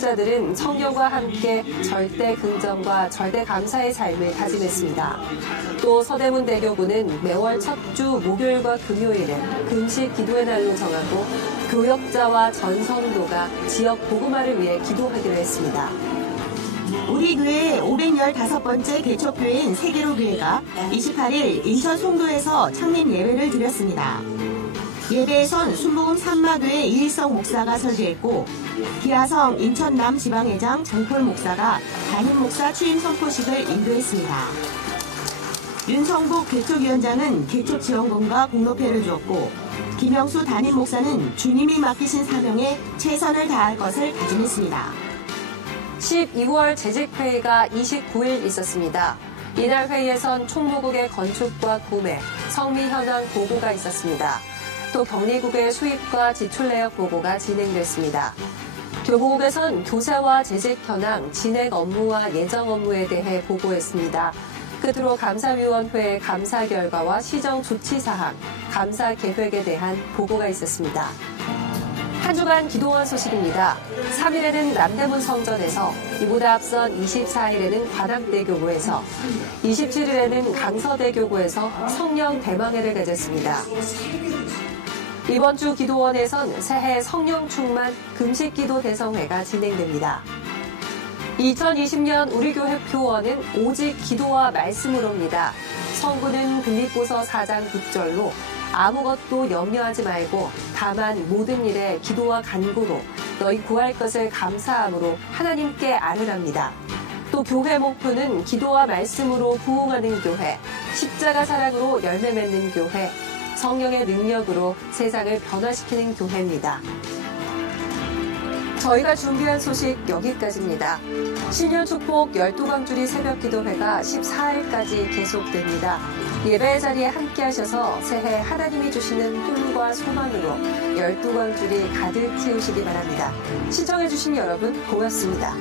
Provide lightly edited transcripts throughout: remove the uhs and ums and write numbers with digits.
자들은 성령과 함께 절대 긍정과 절대 감사의 삶을 다짐했습니다. 또 서대문대교구는 매월 첫 주 목요일과 금요일은 금식 기도의 날로 정하고 교역자와 전 성도가 지역 복음화를 위해 기도하기로 했습니다. 우리 교회의 515번째 개척교회인 세계로교회가 28일 인천 송도에서 창립 예배를 드렸습니다. 예배에선 순복음 산마교회 이일성 목사가 설교했고 기아성 인천남 지방회장 정폴 목사가 담임 목사 취임 선포식을 인도했습니다. 윤성복 개척위원장은 개척 지원금과 공로패를 주었고 김영수 담임 목사는 주님이 맡기신 사명에 최선을 다할 것을 다짐했습니다. 12월 재직회의가 29일 있었습니다. 이날 회의에선 총무국의 건축과 구매, 성미 현황 보고가 있었습니다. 또 격리국의 수입과 지출 내역 보고가 진행됐습니다. 교보국에선 교사와 재직 현황, 진행 업무와 예정 업무에 대해 보고했습니다. 끝으로 감사위원회의 감사 결과와 시정 조치 사항, 감사 계획에 대한 보고가 있었습니다. 한 주간 기도원 소식입니다. 3일에는 남대문 성전에서, 이보다 앞선 24일에는 관악대교구에서, 27일에는 강서대교구에서 성령 대망회를 가졌습니다. 이번 주 기도원에선 새해 성령 충만 금식기도 대성회가 진행됩니다. 2020년 우리 교회 표어는 오직 기도와 말씀으로입니다. 성구는 빌립보서 4장 9절로 아무것도 염려하지 말고 다만 모든 일에 기도와 간구로 너희 구할 것을 감사함으로 하나님께 아뢰랍니다. 또 교회 목표는 기도와 말씀으로 부흥하는 교회, 십자가 사랑으로 열매 맺는 교회, 성령의 능력으로 세상을 변화시키는 교회입니다. 저희가 준비한 소식 여기까지입니다. 신년 축복 12광주리 새벽기도회가 14일까지 계속됩니다. 예배의 자리에 함께 하셔서 새해 하나님이 주시는 꿈과 소망으로 12광주리 가득 채우시기 바랍니다. 시청해주신 여러분 고맙습니다.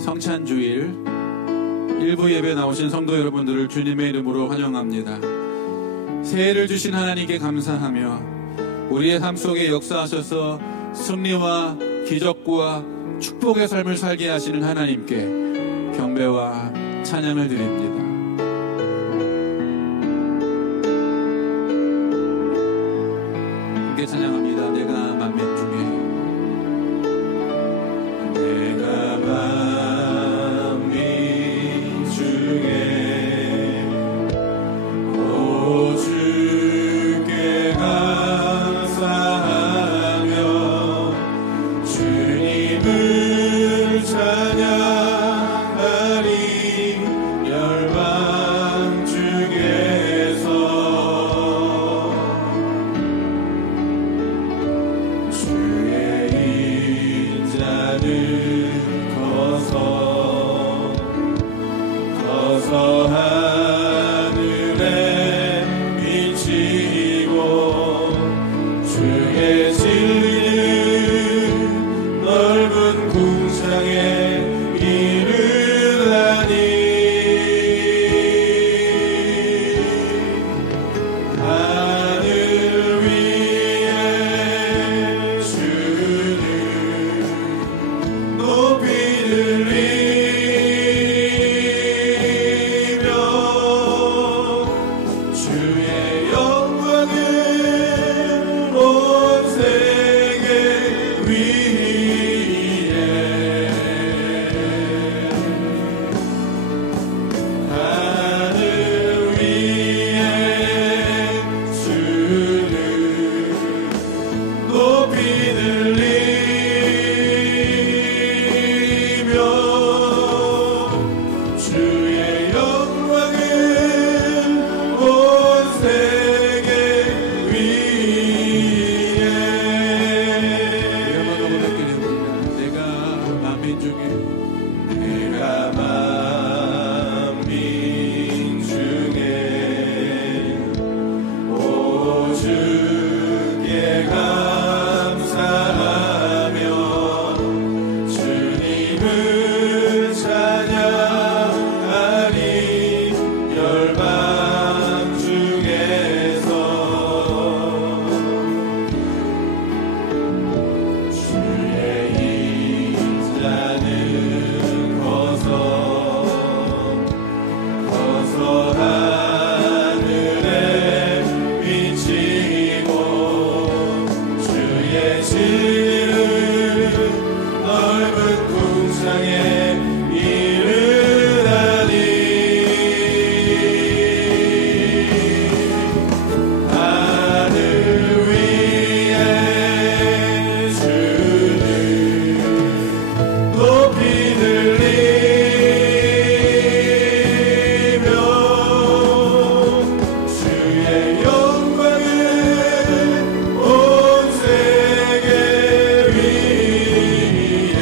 성찬주일 일부 예배 나오신 성도 여러분들을 주님의 이름으로 환영합니다. 새해를 주신 하나님께 감사하며 우리의 삶 속에 역사하셔서 승리와 기적과 축복의 삶을 살게 하시는 하나님께 경배와 찬양을 드립니다. 함께 찬양합니다. 내가 만민 중에 내가 만민 중에 오 주께 감사하며 주님을 찬양하리 열방 중에서 주의 인자는 커서 하늘에 미치고 주의 진리는 넓은 궁창에 이르다니 하늘 위에 주를 높이 들리며 주의 영광을 온 세계 위에 하늘 위에 주를 높이 들리며 주의 영광을 온 세계 위에 한번 더 부탁드립니다. 내가 만민 중에 내가 만민 중에 오 주께 감사하며 주님을 찬양하리 열방 중에서 주의 인자는 커서 하늘에 미치고 주의 진리는 넓은 궁창에 이르다니 하늘 위에 주를 높이 들리며 주의 영광을 온 세계 위에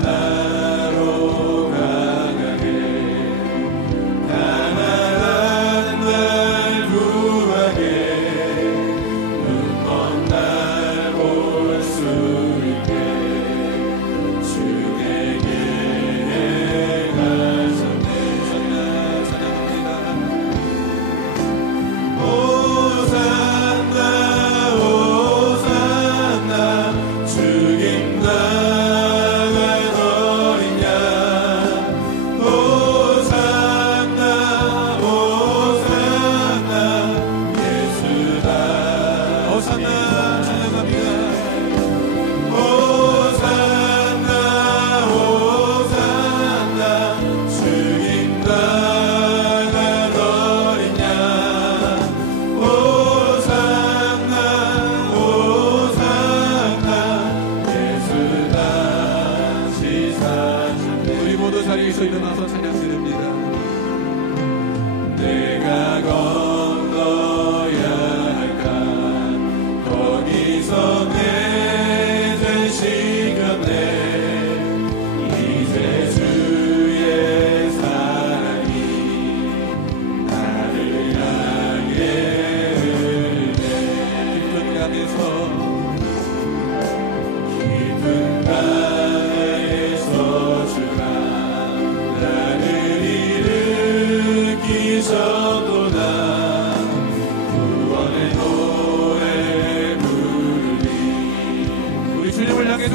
나로 가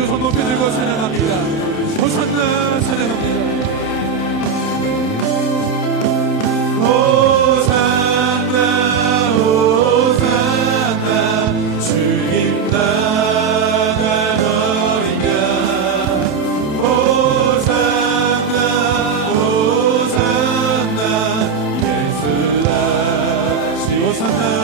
손 높이 들고 찬양합니다. 호산나 찬양합니다. 호산나 호산나 주님 나가노리냐. 호산나 호산나 예수 다시 호산나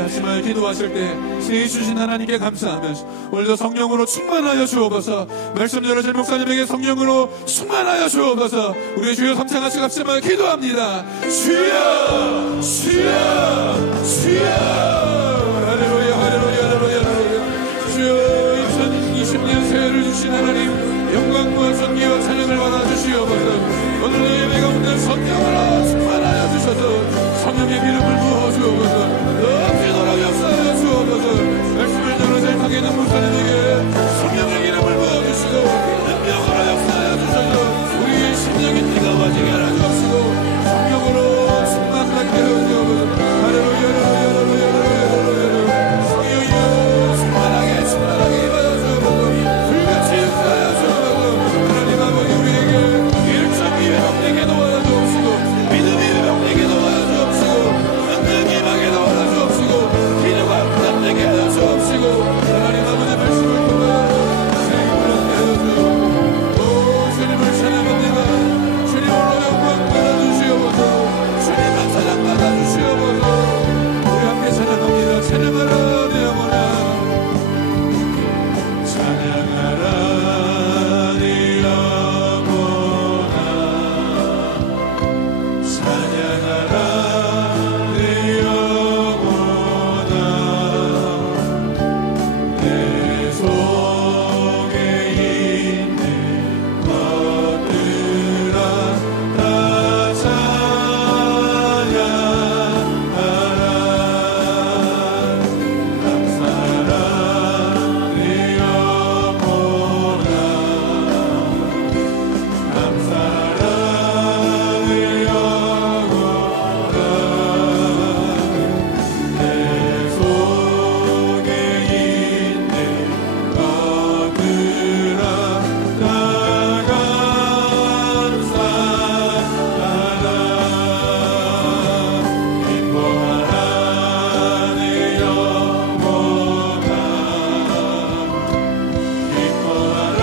하지만 기도하실 때 세히 주신 하나님께 감사하면서 오늘도 성령으로 충만하여 주옵소서. 말씀 전하실 목사님에게 성령으로 충만하여 주옵소서. 우리 주여 삼창하시 갑시만 기도합니다. 주여 주여 주여 할렐루야 할렐루야 할렐루야 할렐루야. 주여 2020년 새해를 주신 하나님 영광과 존귀와 찬양을 받아주시옵소서. 오늘 예배 가운데 성령으로 충만하여 주셔서 성령의 기름을 부어주옵소서. 역사하여 주옵소서. 말씀을 전하실 하게 된 목사님에게 성령의 기름을 부어주시고 능력으로 역사하여 주셔서 우리의 심령이 뜨거워지게 하여 주옵시고 성령으로 충만하게 하여 주옵소서. 할렐루야 할렐루야 할렐루야. 성령이여 충만하게 충만하게 임하여 주옵소서. 불같이 역사하여 주옵소서. 하나님 아버지 우리에게 일정이 회복되게 도와여 주옵시고 믿음이 회복되게 도와여 주옵시고 능력이 임하게 도와여 주옵시고 기도가 부담되게 하여 주옵시고 하나님 아버지 말씀을 통해 생명을 얻게 하여 주옵소서. 오 주님을 찬양합니다. 주님 홀로 영광 받아주시옵소서. 주님만 찬양 받아주시옵소서. 우리 함께 찬양합니다. 찬양하라 내 영혼아 찬양하라 내 영혼아 찬양하라 내 영혼아 내 속에 있는 것들아 다 찬양하라. 감사라 내 영혼아 감사라 내 영혼아 내 속에 있는 것들아 다 감사하라. 기뻐하라 내 영혼아 기뻐하라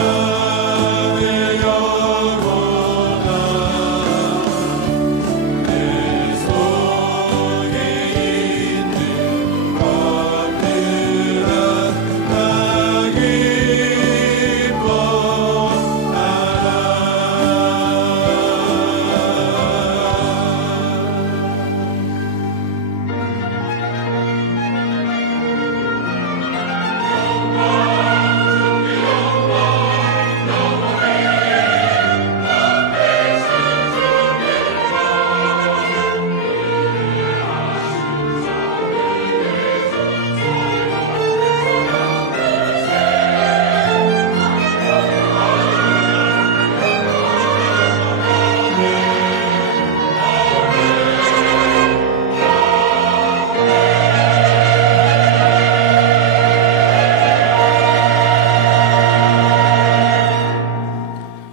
내 영혼아 내 속에 있는 것들아 다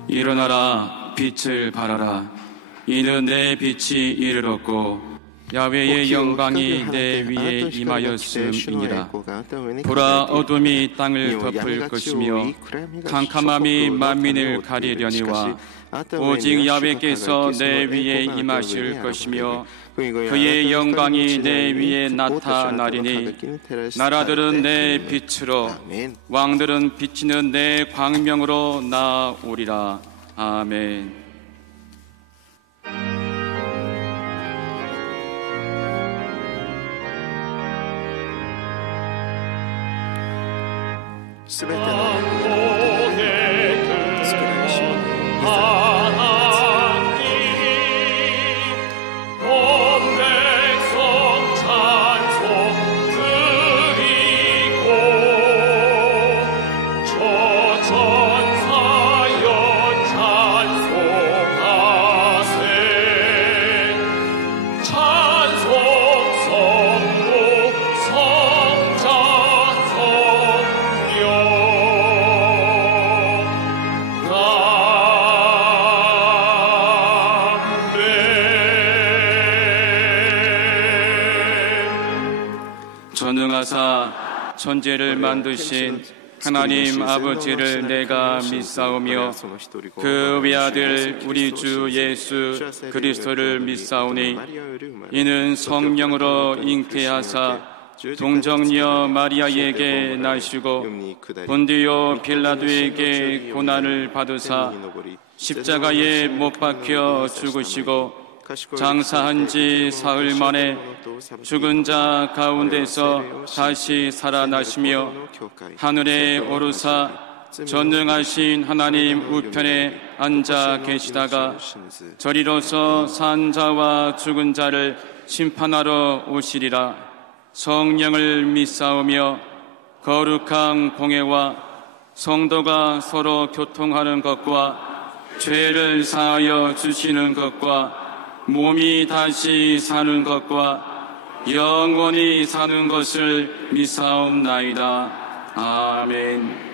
일어나라 빛을 발하라 이는 내 빛이 이르렀고 야훼의 영광이 내 위에 임하였음이니라. 보라, 어둠이 땅을 덮을 것이며 캄캄함이 만민을 가리려니와 오직 야훼께서 내 위에 임하실 것이며 그의 영광이 내 위에 나타나리니 나라들은 내 빛으로 왕들은 비치는 내 광명으로 나오리라. 아멘. 전능하사 천지를 만드신 하나님 아버지를 내가 믿사오며 그 외아들 우리 주 예수 그리스도를 믿사오니 이는 성령으로 잉태하사 동정녀 마리아에게 나시고 본디오 빌라도에게 고난을 받으사 십자가에 못 박혀 죽으시고 장사한 지 사흘 만에 죽은 자 가운데서 다시 살아나시며 하늘에 오르사 전능하신 하나님 우편에 앉아 계시다가 저리로서 산 자와 죽은 자를 심판하러 오시리라. 성령을 믿사오며 거룩한 공회와 성도가 서로 교통하는 것과 죄를 사하여 주시는 것과 몸이 다시 사는 것과 영원히 사는 것을 믿사옵나이다. 아멘.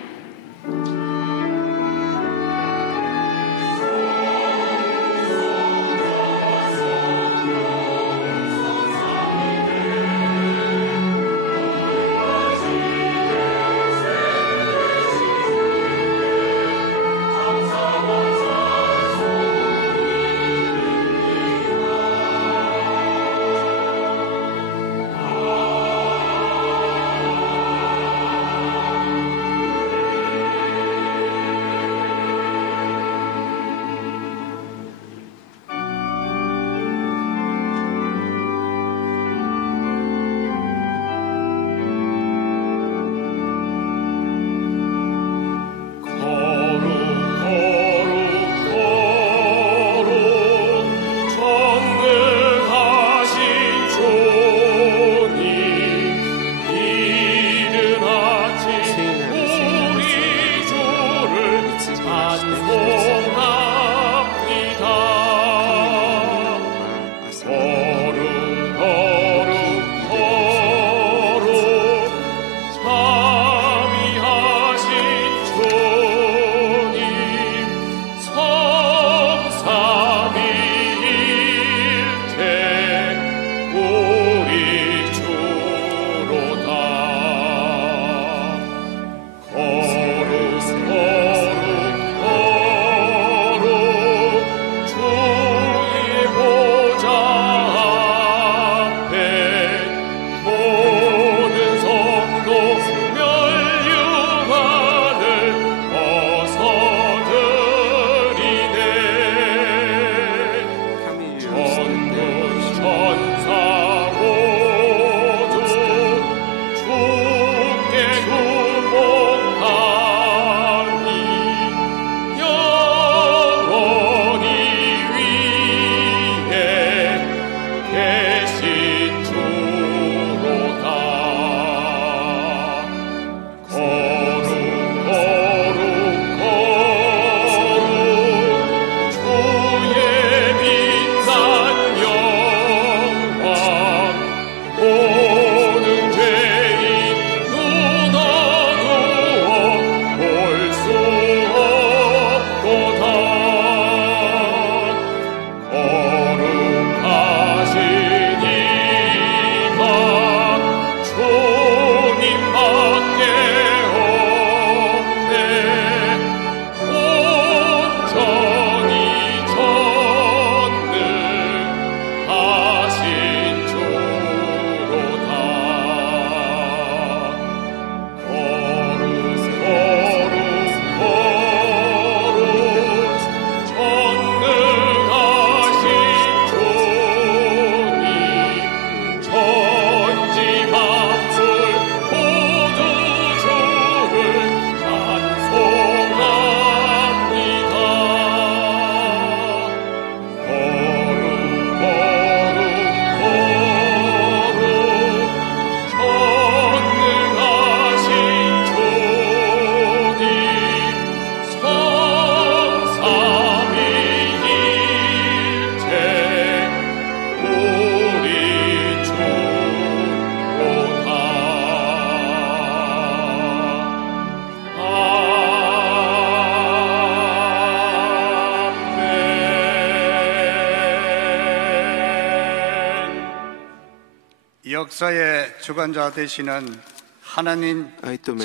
역사의 주관자 되시는 하나님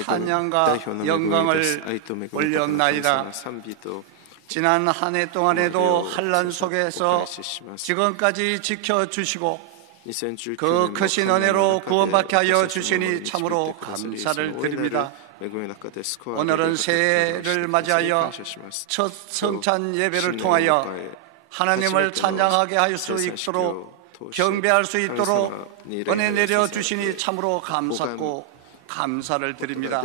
찬양과 영광을 올렸나이다. 지난 한 해 동안에도 환난 속에서 지금까지 지켜주시고 그 크신 은혜로 구원받게 하여 주시니 참으로 감사를 드립니다. 오늘은 새해를 맞이하여 첫 성찬 예배를 통하여 하나님을 찬양하게 할 수 있도록 경배할 수 있도록 은혜 내려주시니 참으로 감사하고 감사를 드립니다.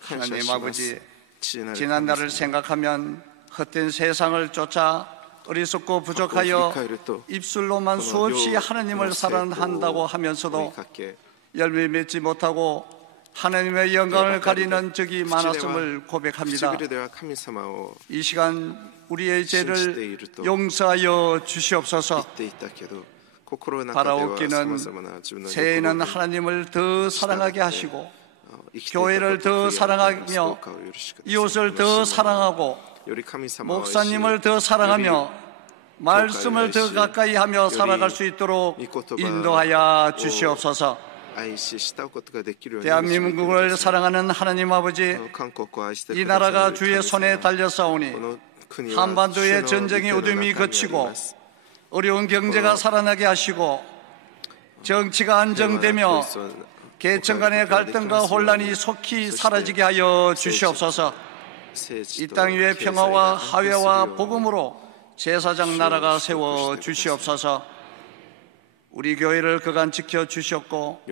하나님 아버지, 지난 날을 생각하면 헛된 세상을 쫓아 어리석고 부족하여 입술로만 수없이 하나님을 사랑한다고 하면서도 열매 맺지 못하고 하나님의 영광을 가리는 적이 많았음을 고백합니다. 이 시간 우리의 죄를 용서하여 주시옵소서. 바라옵기는 새해에는 하나님을 더 사랑하게 하시고 교회를 더 사랑하며 이웃을 더 사랑하고 목사님을 더 사랑하며 말씀을 더 가까이 하며 살아갈 수 있도록 인도하여 주시옵소서. 대한민국을 사랑하는 하나님 아버지, 이 나라가 주의 손에 달려싸우니 한반도의 전쟁의 어둠이 그치고 어려운 경제가 살아나게 하시고 정치가 안정되며 계층 간의 갈등과 혼란이 속히 사라지게 하여 주시옵소서. 이 땅 위에 평화와 화해와 복음으로 제사장 나라가 세워 주시옵소서. 우리 교회를 그간 지켜주셨고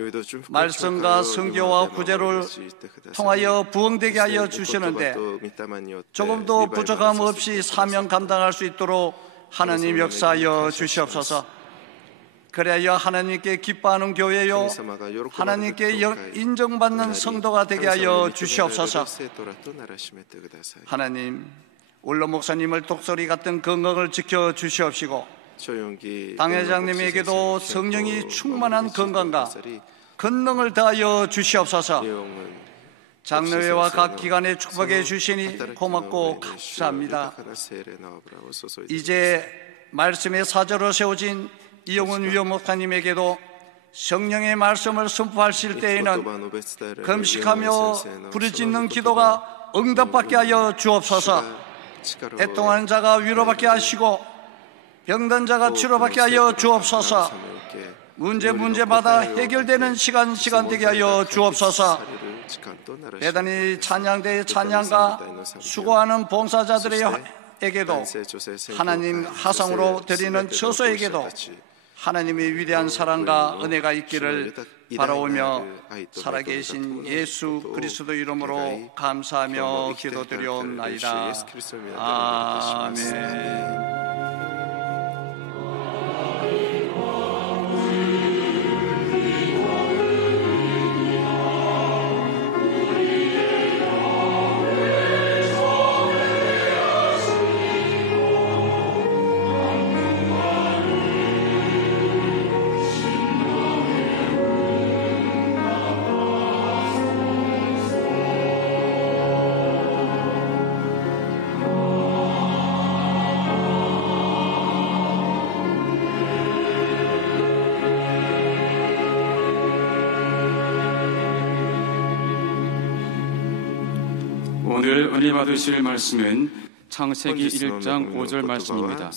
말씀과 선교와 구제를 통하여 부흥되게 하여 주시는데 조금도 부족함 없이 사명 감당할 수 있도록 하나님 역사하여 주시옵소서. 그래야 하나님께 기뻐하는 교회요 하나님께 인정받는 성도가 되게 하여 주시옵소서. 하나님, 울로 목사님을 독소리 같은 건강을 지켜주시옵시고 당 회장님에게도 성령이 충만한 건강과 권능을 다하여 주시옵소서. 장로회와 각 기관에 축복해 주시니 고맙고 감사합니다. 이제 말씀의 사저로 세워진 이용훈 위원 목사님에게도 성령의 말씀을 선포하실 때에는 금식하며 부르짖는 기도가 응답받게 하여 주옵소서. 애통하는 자가 위로받게 하시고 병든 자가 치료받게 하여 주옵소서. 문제마다 해결되는 시간 되게 하여 주옵소서. 대단히 찬양대의 찬양과 수고하는 봉사자들에게도 하나님 하상으로 드리는 처소에게도 하나님의 위대한 사랑과 은혜가 있기를 바라오며 살아계신 예수 그리스도 이름으로 감사하며 기도드리옵나이다. 아멘. 오늘 은혜 받으실 말씀은 창세기 1장 5절 말씀입니다.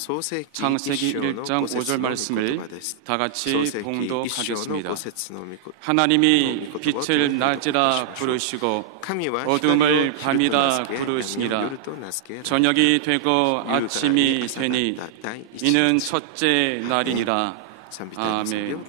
창세기 1장 5절 말씀을 다 같이 봉독하겠습니다. 하나님이 빛을 낮이라 부르시고 어둠을 밤이라 부르시니라. 저녁이 되고 아침이 되니 이는 첫째 날이니라. 아멘.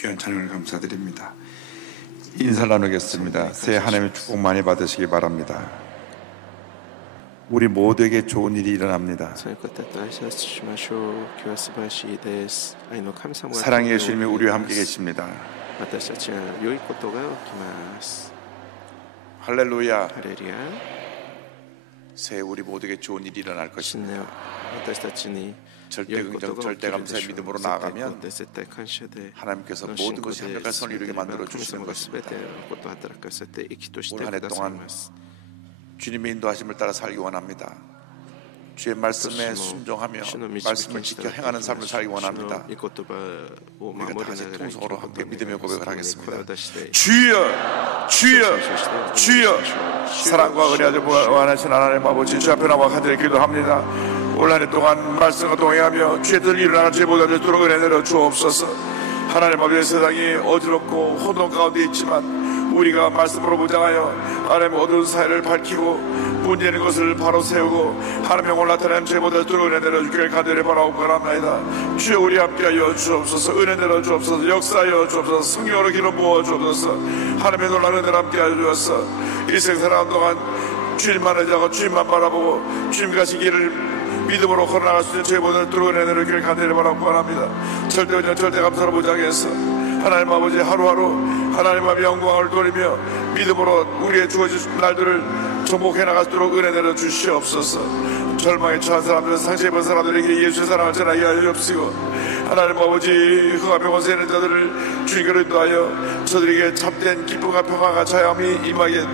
귀한 찬양을 감사드립니다. 인사 나누겠습니다. 새해 하나님의 축복 많이 받으시기 바랍니다. 우리 모두에게 좋은 일이 일어납니다. 사랑의 예수님이 우리와 함께 계십니다. 할렐루야. 새해 우리 모두에게 좋은 일이 일어날 것입니다. 절대 긍정, 절대 감사의 믿음으로 나아가면 하나님께서 모든 것이 완벽한 선을 이루게 만들어 주시는 것입니다. 올 한 해 동안 주님의 인도하심을 따라 살기 원합니다. 주의 말씀에 순종하며 말씀을 지켜 행하는 삶을 살기 원합니다. 우리가 다 같이 통성으로 함께 믿음의 고백을 하겠습니다. 주여, 주여, 주여. 사랑과 은혜를 보완하신 하나님 아버지, 주 앞에 나와 간절히 기도합니다. 올 한 해 동안 말씀과 동행하며 죄들 일어나는 죄보다를 두루 은혜 내려 주옵소서. 하나님 아버지, 세상이 어지럽고 혼돈 가운데 있지만 우리가 말씀으로 무장하여 하나님 어두운 사회를 밝히고 문제 있는 것을 바로 세우고 하나님의 영광을 나타내는 죄보다를 두루 은혜 내려 주기를 간절히 바라옵나이다. 주여, 우리 함께하여 주옵소서. 은혜 내려 주옵소서. 역사하여 주옵소서. 성령으로 기름 부어 주옵소서. 하나님의 놀라운 은혜를 함께하여 주옵소서. 일생 살아가는 동안 주님만 의지하고 주님만 바라보고 주님 가신 길을 믿음으로 걸어나갈 수 있는 죄보다를 두루 은혜 내려 주기를 간절히 바라옵나이다. 절대 은혜, 절대 감사로 무장해서 하나님 아버지, 하루하루 하나님 앞에 영광을 돌리며 믿음으로 우리의 주어진 날들을 정복해 나갈 수 있도록 은혜 내려 주시옵소서. 절망에 처한 사람들, 상처 입은 사람들에게 예수의 사랑을 전하게 하여 주옵시고, 하나님 아버지, 흑암 병원에 있는 자들을 주님께로 인도하여 저들에게 참된 기쁨과 평화가 자유함이 임하게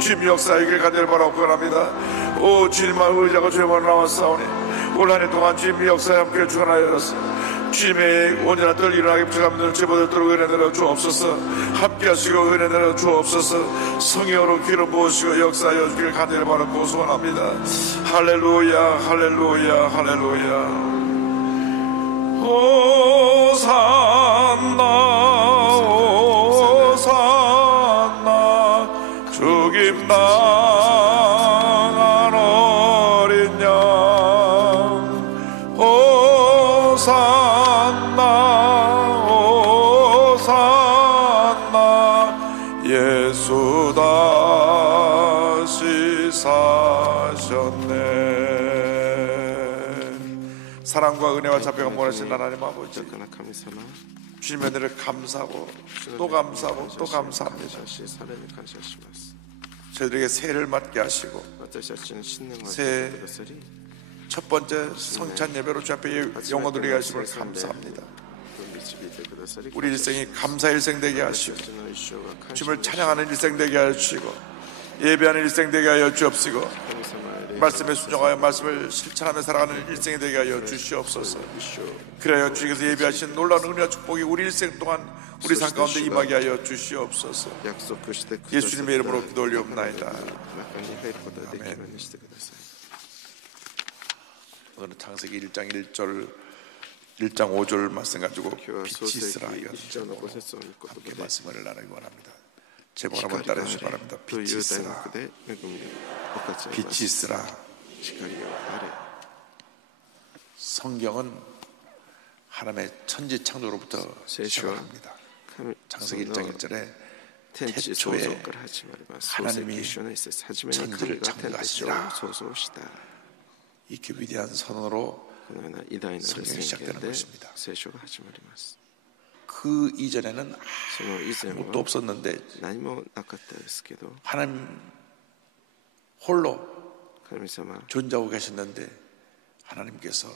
주님 역사하기를 간절히 바라옵나이다. 오 주님만 의지하고 주님만 나왔사오니 올 한 해 동안 주님의 역사에 함께 주관하여서 주님의 온전한 뜻을 일어나게 부탁합니다. 죄보다 도록 은혜 내려 주옵소서. 함께 하시고 은혜 내려 주옵소서. 성령으로 기름 부으시고 역사하여 주기를 간절히 바라고 소원합니다. 할렐루야, 할렐루야, 할렐루야. 호산나, 호산나, 죽임 당한 어린 양. 호산나, 호산나, 예수 다시 사셨네. 사랑과 은혜와 자비가 모아진 하나님 아버지, 주님의 은혜를 감사하고 또 감사하고 또 감사합니다. 저희들에게 새해를 맞게 하시고 새해 첫 번째 성찬 예배로 주 앞에 영광 돌리게 하심을 감사합니다. 우리 일생이 감사 일생 되게 하시고 주님을 찬양하는 일생 되게 하여 주시고 예배하는 일생 되게 하여 주옵시고 말씀에 순종하여 말씀을 실천하며 살아가는 일생이 되게 하여 주시옵소서. 그래야 주님께서 예배하신 놀라운 은혜와 축복이 우리 일생 동안 우리 삶 가운데 임하게 하여 주시옵소서. 예수님의 이름으로 기도 올리옵나이다. 아멘. 오늘은 창세기 1장 1절 1장 5절 말씀 가지고 빛이 있으라 이런 제목으로 함께 말씀을 나누기 원합니다. 제목 한번 따라해 주시기 바랍니다. 빛이 있으라, 빛이 있으라. 성경은 하나님의 천지 창조로부터 시작합니다. 창세기 1장 1절에 태초에 하나님이 천지를 창조하시라, 이렇게 위대한 선언으로 성경이 시작되는 것입니다. 그 이전에는 아무것도 없었는데 하나님 홀로 존재하고 계셨는데 하나님께서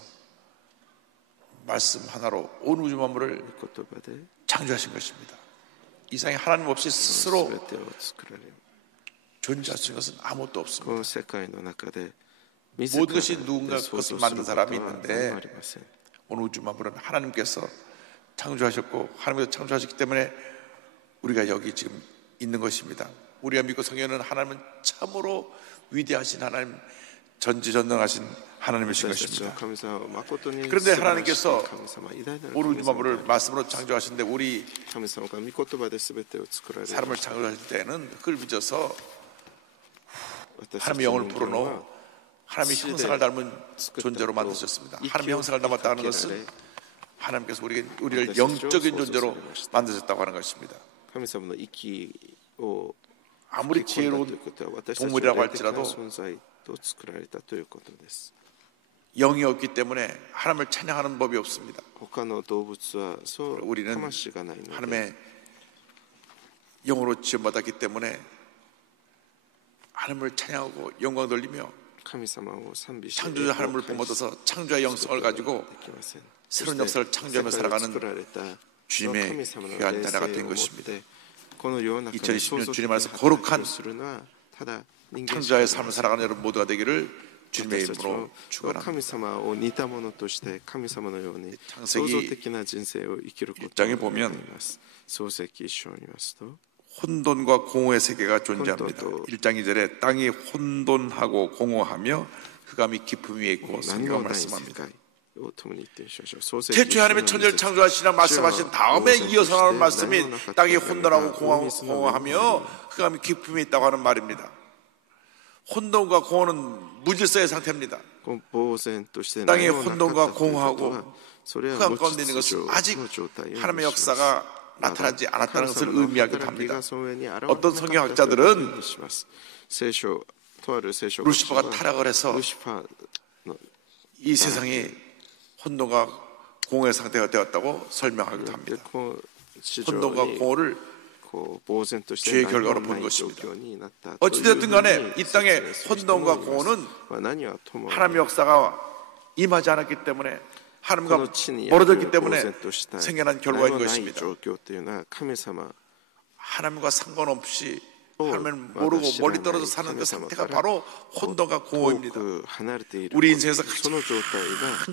말씀 하나로 온 우주 만물을 창조하신 것입니다. 이상에 하나님 없이 스스로 존재할 수 있는 것은 아무것도 없습니다. 모든 것이 누군가 그것을 만든 사람이 있는데 온 우주 만물은 하나님께서 창조하셨고 하나님께서 창조하셨기 때문에 우리가 여기 지금 있는 것입니다. 우리가 믿고 성경에는 하나님은 참으로 위대하신 하나님, 전지전능하신 하나님이신 것입니다. 그런데 하나님께서 온 우주 만물을 말씀으로 창조하셨는데 우리 사람을 창조하실 때는 그걸 믿어서 하나님의 영을 불어넣어 하나님의 형상을 닮은 존재로 만드셨습니다. 하나님의 형상을 닮았다는 것은 하나님께서 우리를 영적인 존재로 만드셨다고 하는 것입니다. 아무리 지혜로운 동물이라고 할지라도 영이 없기 때문에 하나님을 찬양하는 법이 없습니다. 우리는 하나님의 영으로 지원받았기 때문에 하나님을 찬양하고 영광 돌리며 창조주 하나님을 본받아서 창조의 영성을 가지고 새로운 역사를 창조하며 살아가는 주님의 귀한 나라가 된 것입니다. 2020년 주님 안에서 거룩한 창조자의 삶을 살아가는 여러분 모두가 되기를 주님의 이름으로 축원합니다. 창세기 1장에 보면 혼돈과 공허의 세계가 존재합니다. 1장 2절에 땅이 혼돈하고 공허하며 흑암이 깊음 위에 있고 성경은 말씀합니다. 태초에 하나님의 천지를 창조하시라 말씀하신 다음에 이어서 나오는 말씀이 땅이 혼돈하고 공허하며 흑암이 깊음 위에 있다고 하는 말입니다. 혼돈과 공허는 무질서의 상태입니다. 땅이 혼돈과 공허하고 흑암 가운데 있는 것은 아직 하나님의 역사가 나타나지 않았다는 것을 의미하기도 합니다. 어떤 성경학자들은 루시퍼가 타락을 해서 이 세상이 혼돈과 공허의 상태가 되었다고 설명하기도 합니다. 혼돈과 공허를 죄의 결과로 보는 것입니다. 어찌되었든 간에 이 땅에 혼돈과 공허는 하나님의 역사가 임하지 않았기 때문에 하나님과 멀어졌기 때문에 생겨난 결과인 것입니다. 하나님과 상관없이 하나님을 모르고 멀리 떨어져 사는 그 상태가 바로 혼돈과 공허입니다. 우리 인생에서 가장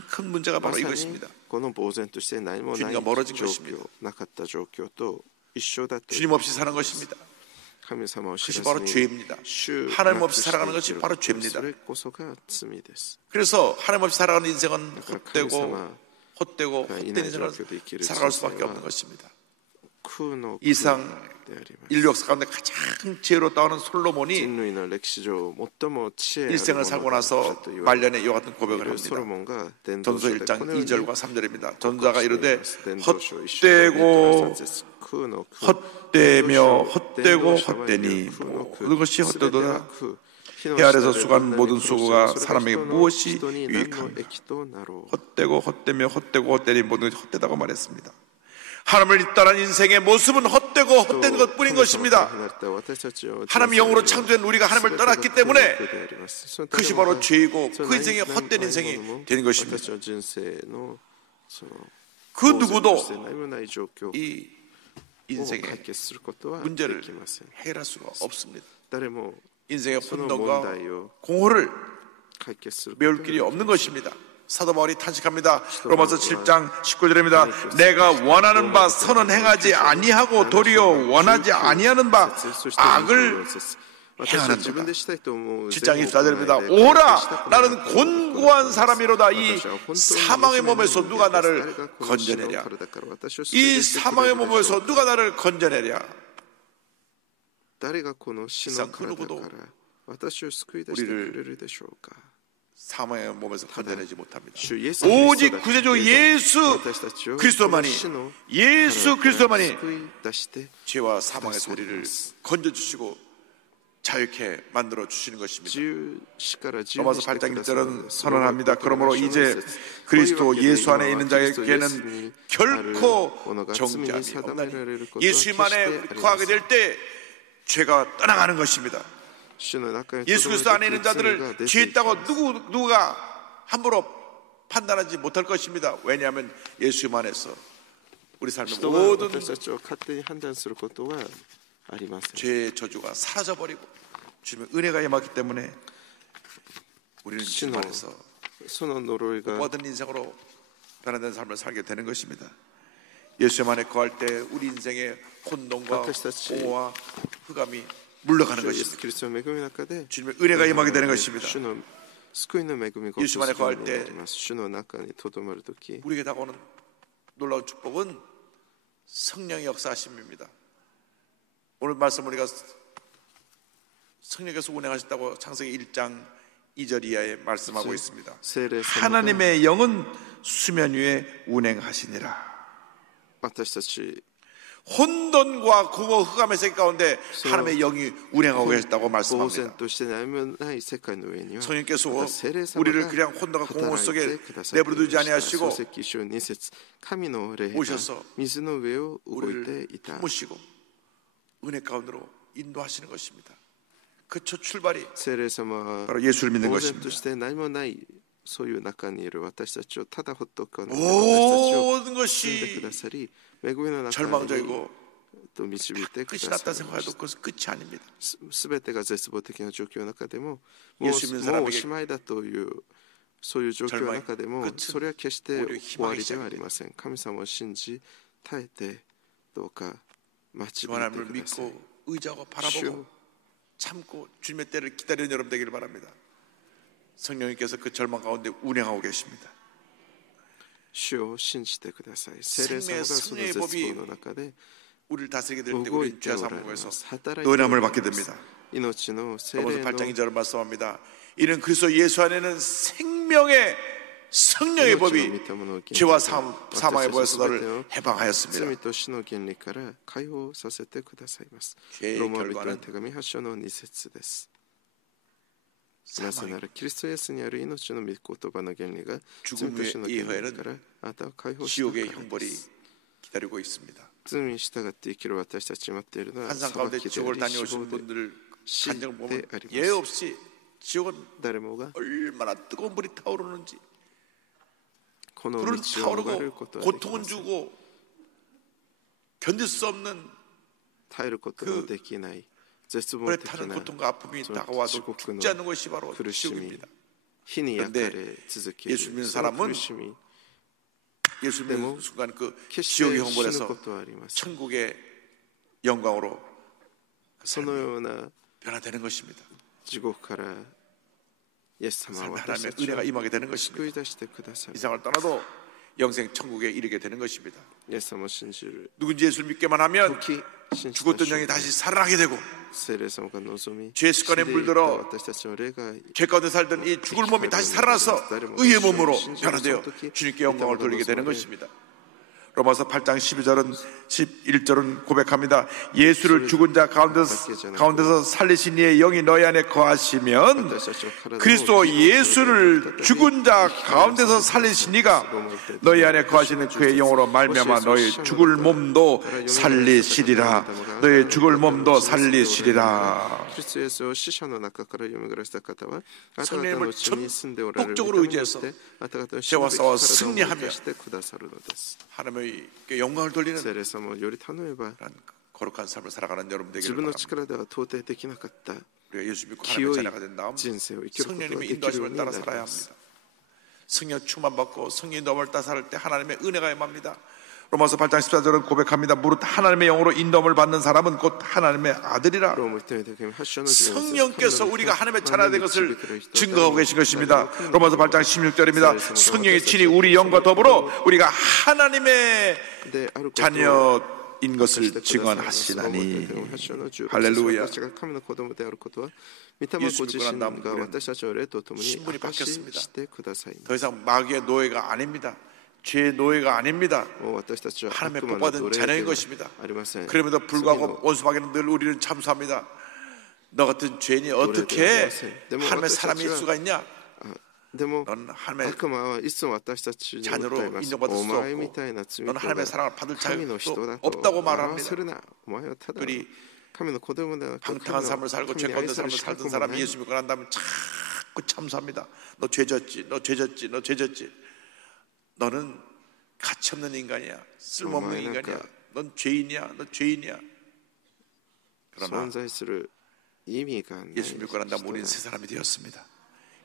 큰 문제가 바로 이것입니다. 주님과 멀어진 것입니다. 주님 없이 사는 것입니다. 그것이 바로 죄입니다. 하나님 없이 살아가는 것이 바로 죄입니다. 그래서 하나님 없이 살아가는 인생은 헛되고 헛된 인생을 살아갈 수밖에 없는 것입니다. 이상 인류 역사 가운데 가장 지혜롭다는 솔로몬이 일생을 살고 나서 말년에 이와 같은 고백을 합니다. 전서 1장 2절과 3절입니다. 전자가 이르되 헛되고 헛되며 헛되고 헛되니 그것이 헛되도다. 해 아래서 수고한 모든 수고가 사람에게 무엇이 유익한가. 헛되고 헛되며 헛되고 헛되니 모든 것이 헛되다고 말했습니다. 하나님을 따른 인생의 모습은 헛되고 헛된 것뿐인 것입니다. 하나님 영으로 창조된 우리가 하나님을 떠났기 때문에 그것이 바로 죄이고 그 인생이 헛된 인생이 되는 것입니다. 그 누구도 이 인생의 문제를 해결할 수가 없습니다. 인생의 혼돈과 공허를 메울 길이 없는 것입니다. 사도 바울이 탄식합니다. 로마서 7장 19절입니다. 내가 원하는 바 선은 행하지 아니하고 도리어 원하지 아니하는 바 악을 행하는도다. 7장 24절입니다. 오라 나는 곤고한 사람이로다. 이 사망의 몸에서 누가 나를 건져내랴. 이 사망의 몸에서 누가 나를 건져내랴. 이상 그 누구도 우리를 사망의 몸에서 건져내지 못합니다. 오직 구세주 예수 그리스도만이 죄와 사망에서 우리를 건져주시고 자유케 만들어 주시는 것입니다. 로마서 8장 1절은 선언합니다. 그러므로 이제 그리스도 예수 안에 있는 자에게는 결코 정죄함이 없나니 예수님 안에 거하게 될 때 죄가 떠나가는 것입니다. 예수 그리스도 안에 있는 자들을 죄 있다고 누가 함부로 판단하지 못할 것입니다. 왜냐하면 예수 안에서 우리 삶의 모든 죄의 저주가 사라져버리고 주님의 은혜가 임하기 때문에 우리는 주님 안에서 모든 인생으로 변화된 삶을 살게 되는 것입니다. 예수 안에 거할 때 우리 인생의 혼돈과 공허와 흑암이 물러가는 것입니다. 주님의 은혜가 임하게 되는 것입니다. 예수 안에 거할 때 우리에게 다가오는 놀라운 축복은 성령의 역사하심입니다. 오늘 말씀 우리가 성령께서 운행하셨다고 창세기 1장 2절 이하에 말씀하고 있습니다. 하나님의 영은 수면 위에 운행하시니라. 私たち 혼돈과 공허 흑암의 세계 가운데 하나님의 영이 운행하고 계셨다고 말씀합니다. 呆然として何もない世界の上には 성령께서 また聖霊様 우리를 が 그냥 혼돈과 공허 働い 속에 てくださってい 내버려 두지 ました。 아니하시고 創世記書2節、神の霊が 오셔서 水の上を動いて 우리를 いた。 모시고 은혜 가운데로 인도하시는 것입니다. 그 첫 출발이 聖霊様は 바로 예수를 믿는 呆然 것입니다. として何もないそういう中にいる私たちをただほっとかないで私たちを 모든 包んでく 것이 ださり、恵みの中に 절망적이고 と導いてく 끝이 ださ 났다 いま 생각해도 した。 그것은 끝이 아닙니다. すべてが絶望的な状況の中でも、もう 예수 믿는 사람에게 おしまいだというそういう状況の中でも 절망의 끝은 それは決して終 오히려 わ 희망의 りではありません。神様を信じ耐えてどうか待ち 주 ぼいて 하나님을 ください。 믿고 의지하고 主 바라보고 참고 주님의 때를 기다리는 여러분 되기를 바랍니다. 성령님께서 그 절망 가운데 운행하고 계십니다. 主を信じてください。聖霊様がその絶望の中で 우리를 다스리게 될 때 動い 우리는 て 죄 おられ 사함에서 ます。働いてお 노인함을 られ 받게 ます。 됩니다. 命の聖 로마서 霊の 8장 2절을 말씀합니다. 이는 그리스도 예수 안에는 생명의 성령의 법이 죄와 사망의 법에서 너를 해방하였습니다. 罪と死の原理から解放させてくださいます。 죄의 ローマ人の 결과는 手紙8章の2節です。なぜならキリストイエスにある命の御言葉の原理が罪と死の原理からあなたを解放したから 지옥의 で 형벌이 す。 기다리고 있습니다. 罪に従って生きる私たちに待っているのは 환상 裁 가운데 きであ 지옥을 り 다녀오신 死亡で 분들 시 간증을 보면 때 아리마스. 예 없이 지옥은 誰もが 얼마나 뜨거운 불이 타오르는지 この 불은 道を逃れる 타오르고 ことはでき 고통은 ません。 주고 견딜 수 없는 耐えることのできない絶望 불에 的 타는 な 고통과 아픔이 저 다가와도 지옥의 죽지 않는 것이 바로 苦しみ 지옥입니다. 火に焼かれ続ける 예수 믿는 その 사람은 苦しみ 예수 믿는 순간 그 決し 지옥의 て死ぬ 형벌에서 ことはありません。 천국의 영광으로 그 その 삶이 ような 변화되는 것입니다. 地獄からイエス様は 삶에 私 하나님의 たちを 은혜가 임하게 되는 救 것입니다. い出してくださ 이 る。 세상을 떠나도 영생 천국에 이르게 되는 것입니다. イエス様を信じる 누군지 예수를 믿게만 하면 時信じた 죽었던 瞬 영이 間 다시 살아나게 되고 聖霊様が望み 죄 습관에 死んでいた 물들어 私たちの霊が 죄 가운데 살던 이 죽을 몸이 다시 살아나서 의의 몸으로 변화되어 주님께 영광을 돌리게 되는 것입니다. 로마서 8장 11절은 고백합니다. 예수를 죽은 자 가운데서 살리신 이의 영이 너희 안에 거하시면 그리스도 예수를 죽은 자 가운데서 살리신 이가 너희 안에 거하시는 그의 영으로 말미암아 너희 죽을 몸도 살리시리라. 너희 죽을 몸도 살리시리라. 성령님을 전폭적으로 의지해서 죄와 싸워 승리하며 하나님의 영광을 돌리는 그런 거룩한 삶을 살아가는 여러분 되기를 自分の 바랍니다. 力では到底できなかった 우리가 예수 믿고 하나님의 清い 자녀가 된 다음 人生を生きることがで 성령님의 きるよう 인도하심을 に 따라 なり 살아야 ます 합니다. 성령 충만 받고 성령의 인도함을 따라 살 때 하나님의 은혜가 임합니다. 로마서 8장 14절은 고백합니다. 무릇 하나님의 영으로 인도함을 받는 사람은 곧 하나님의 아들이라. ローマ人への手紙8章の 성령께서 우리가 하나님의 자녀가 된 것을 증거하고 계신 것입니다. 로마서 8장 16절입니다. 성령이 친히 우리 영과 더불어 우리가 하나님의 자녀인 것을 증언하시나니. 할렐루야. 예수 믿고 난 다음 우리는 신분이 바뀌었습니다. 더 이상 마귀의 노예가 아닙니다. 죄의 노예가 아닙니다. 하나님의 복받은 자녀인 것입니다. 그럼에도 불구하고 원수마귀는 늘 우리는 참수합니다. 너 같은 죄인이 어떻게 하나님의 사람일 수가 있냐? 넌 하나님의 자녀로 인정받을 수 없고 넌 하나님의 사랑을 받을 자격도 없다고 말합니다. 그리 방탕한 삶을 살고 죄 가운데 삶을 살던 사람이 예수 믿고 난 다음에 자꾸 참수합니다. 너 죄졌지, 너 죄졌지, 너 죄졌지. 너는 가치없는 인간이야. 쓸모없는 인간이야. 넌 죄인이야. 너 죄인이야. 그러나 예수 믿고 난 다음 우리는 새 사람이 되었습니다.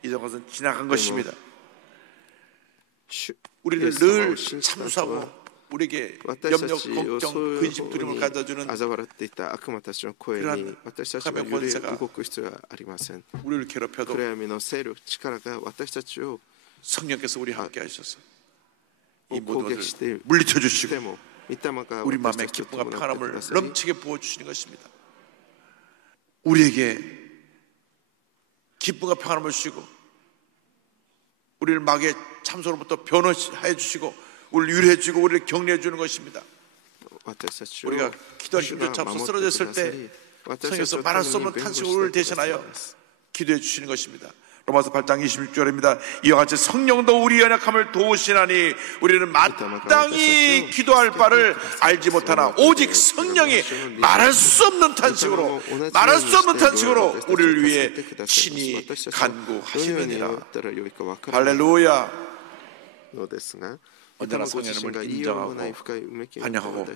이전 것은 지나간 것입니다. 우리를 늘 참수하고 우리에게 염려, 걱정, 근심, 두려움을 가져주는 그런 악함의 권세가 우리를 괴롭혀도 성령께서 우리 함께 하셔서 이 모든 것을 물리쳐 주시고 우리 마음에 기쁨과 평안함을 넘치게 부어주시는 것입니다. 우리에게 기쁨과 평안함을 주시고 우리를 마귀의 참소로부터 변호해 주시고 우리를 유래해 주고 우리를 격려해 주는 것입니다. 우리가 기도할 힘조차 없어 쓰러졌을 때 성경에서 말할 수 없는 탄식으로 우리를 대신하여 기도해 주시는 것입니다. 로마서 8장 26절입니다. 이와 같이 성령도 우리 연약함을 도우시나니 우리는 마땅히 기도할 바를 알지 못하나 오직 성령이 말할 수 없는 탄식으로 우리를 위해 친히 간구하시느니라. 할렐루야. 언제나 성의 이름을 인정하고 환영하고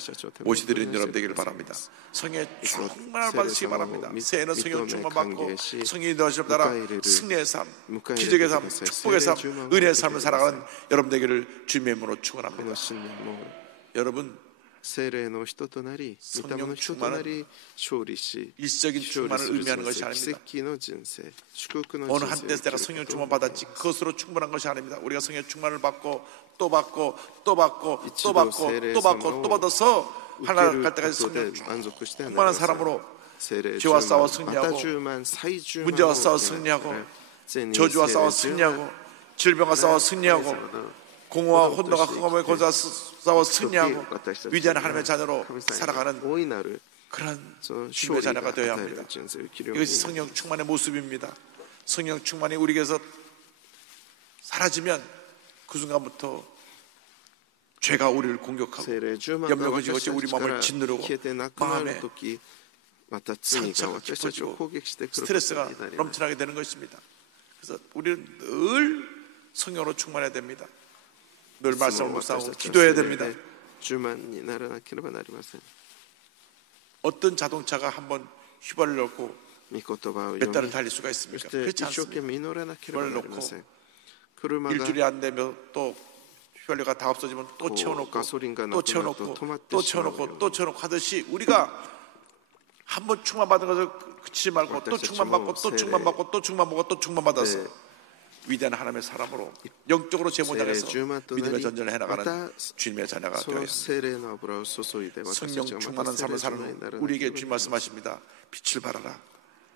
모시드리는 여러분 되기를 바랍니다. 성의 충만을 받으시기 바랍니다. 새해는 성의 충만 받고 성의 인도하시는 따라 승리의 삶, 기적의 삶, 축복의 삶, 은혜의 삶을 살아가는 여러분 되기를 주님의 이름으로 축원합니다. 여러분, 성령 충만은 일시적인 충만을 의미하는 것이 아닙니다. 어느 한때에서 내가 성령 충만 받았지 그것으로 충분한 것이 아닙니다. 우리가 성령 충만을 받고 또 받고 또 받고 또 받고 또 받고 또 받아서 하나님 갈 때까지 성령 충만한 사람으로 죄와 싸워 승리하고 문제와 싸워 승리하고 저주와 싸워 승리하고 질병과 싸워 승리하고 공허와 혼돈과 흑암의 권세와 싸워 승리하고 위대한 하나님의 자녀로 살아가는 그런 주님의 자녀가 되어야 합니다. 이것이 성령 충만의 모습입니다. 성령 충만이 우리에게서 사라지면 그 순간부터 죄가 우리를 공격하고 염려가 지고 우리 마음을 짓누르고 마음에 상처가 깊어지고 스트레스가 넘쳐나게 되는 것입니다. 그래서 우리는 늘 성령으로 충만해야 됩니다. 늘 말씀을 묵상하고 기도해야 됩니다. 어떤 자동차가 한번 휘발을 넣고 몇 달을 달릴 수가 있습니까? 그렇지 않습니다. 휘발을 넣고 일주일이 안 되면 또 휘발유가 다 없어지면 또 채워놓고 또 채워놓고 또 채워놓고 또 채워놓고 하듯이 우리가 한번 충만받은 것을 그치지 말고 또 충만받고 또 충만받고 또 충만받고 또 충만받아서 위대한 하나님의 사람으로 영적으로 제모장에서 믿음의 전쟁을 해나가는 주님의 자녀가 되어야 합니다. 성령 충만한 삶을 사는 우리에게 주님 말씀하십니다. 빛을 발하라.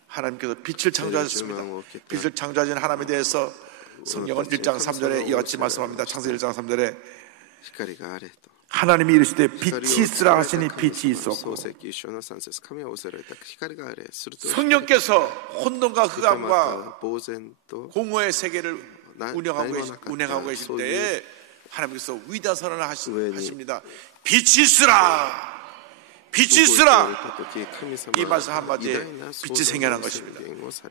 하나님께서 빛을 창조하셨습니다. 빛을 창조하신 하나님에 대해서 성경은 1장 3절에 이와 같이 말씀합니다. 창세기 1장 3절에 하나님이 이르시되 빛이 있으라 하시니 빛이 있었고 성령께서 혼돈과 흑암과 공허의 세계를 운행하고 계실 때에 하나님께서 위대한 선언을 하십니다. 빛이 있으라! 빛이 있으라! 이 말씀 한마디에 빛이 생겨난 것입니다.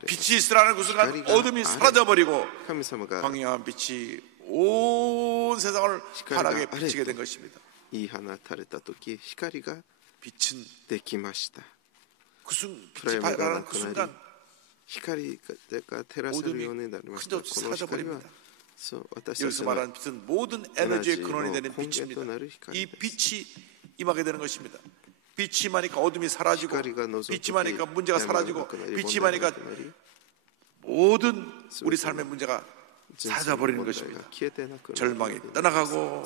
빛이 있으라는 그 순간 어둠이 사라져버리고 광명한 빛이 온 세상을 환하게 비치게 된 것입니다. 빛은 빛이 발하는 그 순간 어둠이 그저 사라져버립니다. 여기서 말하는 빛은 모든 에너지의 근원이 되는 빛입니다. 이 빛이 임하게 되는 것입니다. 빛이 임하니까 어둠이 사라지고 빛이 임하니까 문제가 사라지고 빛이 임하니까 모든 우리 삶의 문제가 사라져버리는 것입니다. 절망이 떠나가고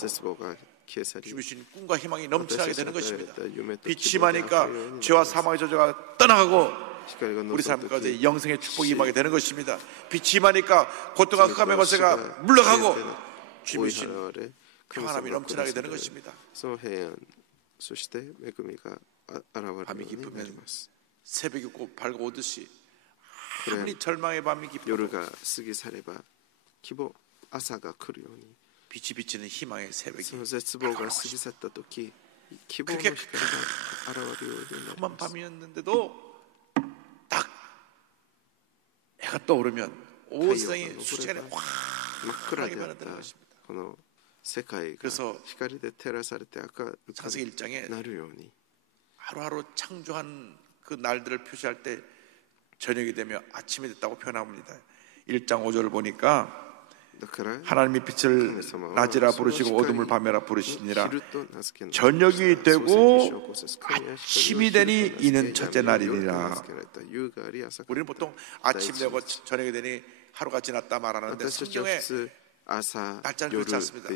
주신 꿈과 희망이 넘쳐나게 되는 것입니다. 빛이 임하니까 죄와 사망의 저주가 떠나가고 우리 삶 가운데 영생의 축복이 임하게 되는 것입니다. 빛이 임하니까 고통과 흑암의 권세가 물러가고 주신 평안함이 넘쳐나게 되는 것입니다. 밤이 깊으면 새벽이 곧 밝아오듯이 아무리 절망의 밤이 깊어도 빛이 비치는 희망의 새벽이 그렇게 험한 밤이었는데도 딱 해가 떠오르면 온 세상이 수시간에 환하게 변한다는 것입니다. 그래서 창세기 1장에 하루하루 창조한 그 날들을 표시할 때 저녁이 되며 아침이 됐다고 표현합니다. 1장 5절을 보니까 하나님이 빛을 낮이라 부르시고 어둠을 밤이라 부르시니라. 저녁이 되고 아침이 되니 이는 첫째 날이니라. 우리는 보통 아침이 되고 저녁이 되니 하루가 지났다 말하는데 성경에 날짜는 그렇지 않습니다.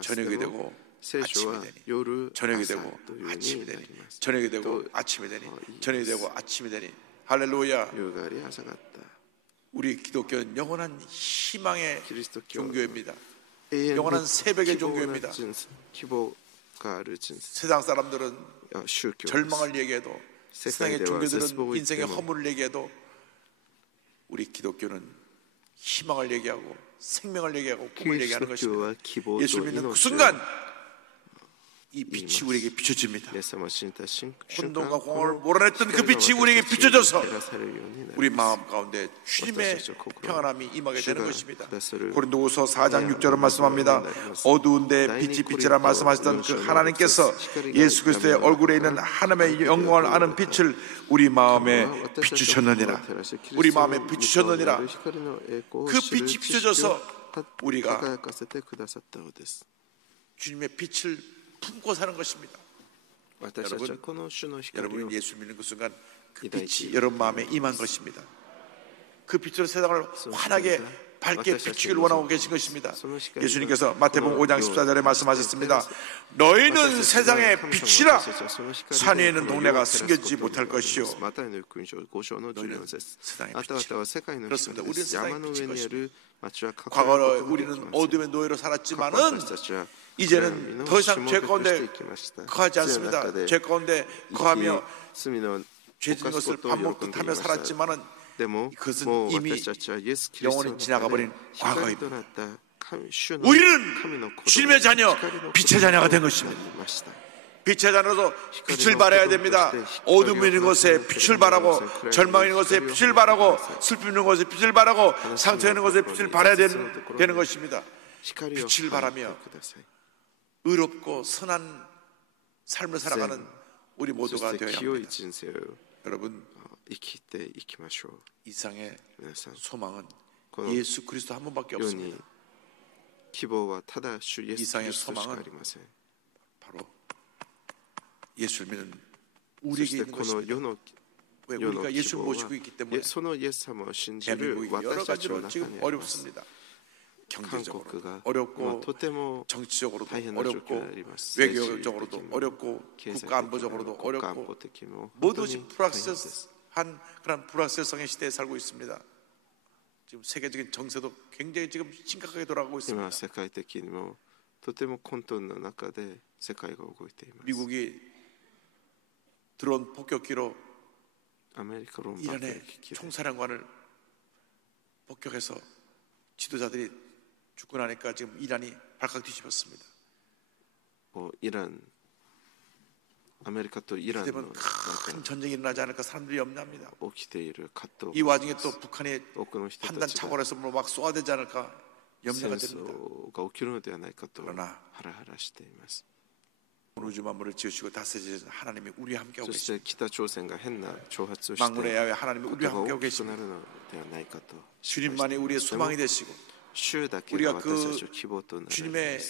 저녁이 되고 아침이 되니 저녁이 되고 아침이 되니 저녁이 되고 아침이 되니 저녁이 되고 아침이 되니 할렐루야. 우리 기독교는 영원한 희망의 キリスト教は 종교입니다. 永遠の 영원한 새벽의 希望の 종교입니다. 人生、希望がある人生、 세상 사람들은 宗教です。 절망을 얘기해도 세상의 世界では絶 종교들은 望を言って 인생의 も 허물을 얘기해도 우리 기독교는 희망을 얘기하고 생명을 얘기하고 キ 꿈을 リ 얘기하는 スト教 것입니다. は希望と 예수를 믿는 그 命を 순간 이 빛이 우리에게 비춰집니다. イエス様を信じた瞬間、 혼돈과 こ 공허를 の 몰아냈던 그 光が 빛이 우리에게 私たちに 비춰져서 照らされるようになり 우리 ます。 마음 가운데 주님의 평안함이 임하게 되는 것입니다. 주가 고린도후서 4장 6절은 말씀합니다. 어두운데 빛이 빛이라 말씀하셨던 그 하나님께서 예수 그리스도의 얼굴에 있는 하나님의 영광을 아는 빛을 우리 마음에 비추셨느니라. 우리 마음에 비추셨느니라. 그 빛이 비춰져서 우리가 輝かせてくださったのです。 주님의 빛을 품고 사는 것입니다. 私たちはこの主の光を 여러분 예수 믿는 그 순간 그 빛이 여러분 마음에 임한 것입니다. 그 빛으로 세상을 환하게 밝게 비추기를 원하고 계신 것입니다. 예수님께서 마태복음 5장 14절에 말씀하셨습니다. 너희는 세상의 빛이라. 산에 있는 동네가 숨겨지지 못할 것이요. 너희는 세상의 빛이라. 그렇습니다. 우리는 세상의 빛인 것입니다. 과거에 우리는 어둠의 노예로 살았지만은 이제는 더 이상 죄 가운데 거하지 않습니다. 죄 가운데 거하며 죄 짓는 것을 밥 먹고 타며 살았지만은 그것은 이미 영원히 지나가버린 과거입니다. 우리는 주님의 자녀, 빛의 자녀가 된 것입니다. 빛의 자녀로서 빛을 발해야 됩니다. 어둠이 있는 것에 빛을 발하고, 절망이 있는 것에 빛을 발하고, 슬픔이 있는 것에 빛을 발하고, 상처 있는 것에 빛을 발해야 되는 것입니다. 빛을 발하며 의롭고 선한 삶을 살아가는 우리 모두가 되어야 합니다. 여러분, 이상의 소망은 예수 그리스도 한 분밖에 없습니다. 이상의 소망은 바로 예수를 믿는 우리에게 있는 것입니다. 왜 우리가 예수를 모시고 있기 때문에 대한민국이 여러 가지로 지금 어렵습니다. 경제적으로 어렵고 정치적으로도 어렵고 외교적으로도 어렵고 국가안보적으로도 어렵고 모두 지금 불확실한 그런 불확실성의 시대에 살고 있습니다. 지금 세계적인 정세도 굉장히 지금 심각하게 돌아가고 있습니다. 미국이 드론 폭격기로 이란의 총사령관을 폭격해서 지도자들이 죽고 나니까 지금 이란이 발칵 뒤집었습니다. 되면 큰 전쟁이 일어나지 않을까 사람들이 염려합니다. 이 와중에 또 북한이 판단 착오해서 막 쏘아대지 않을까 염려가 됩니다. 그러나 우주 만물을 지으시고 다스리시는 하나님이 우리와 함께하고 계십니다. 만물의 야훼 하나님이 우리와 함께하고 계십니다. 주님만이 우리의 소망이 되시고 우리가 그 주님의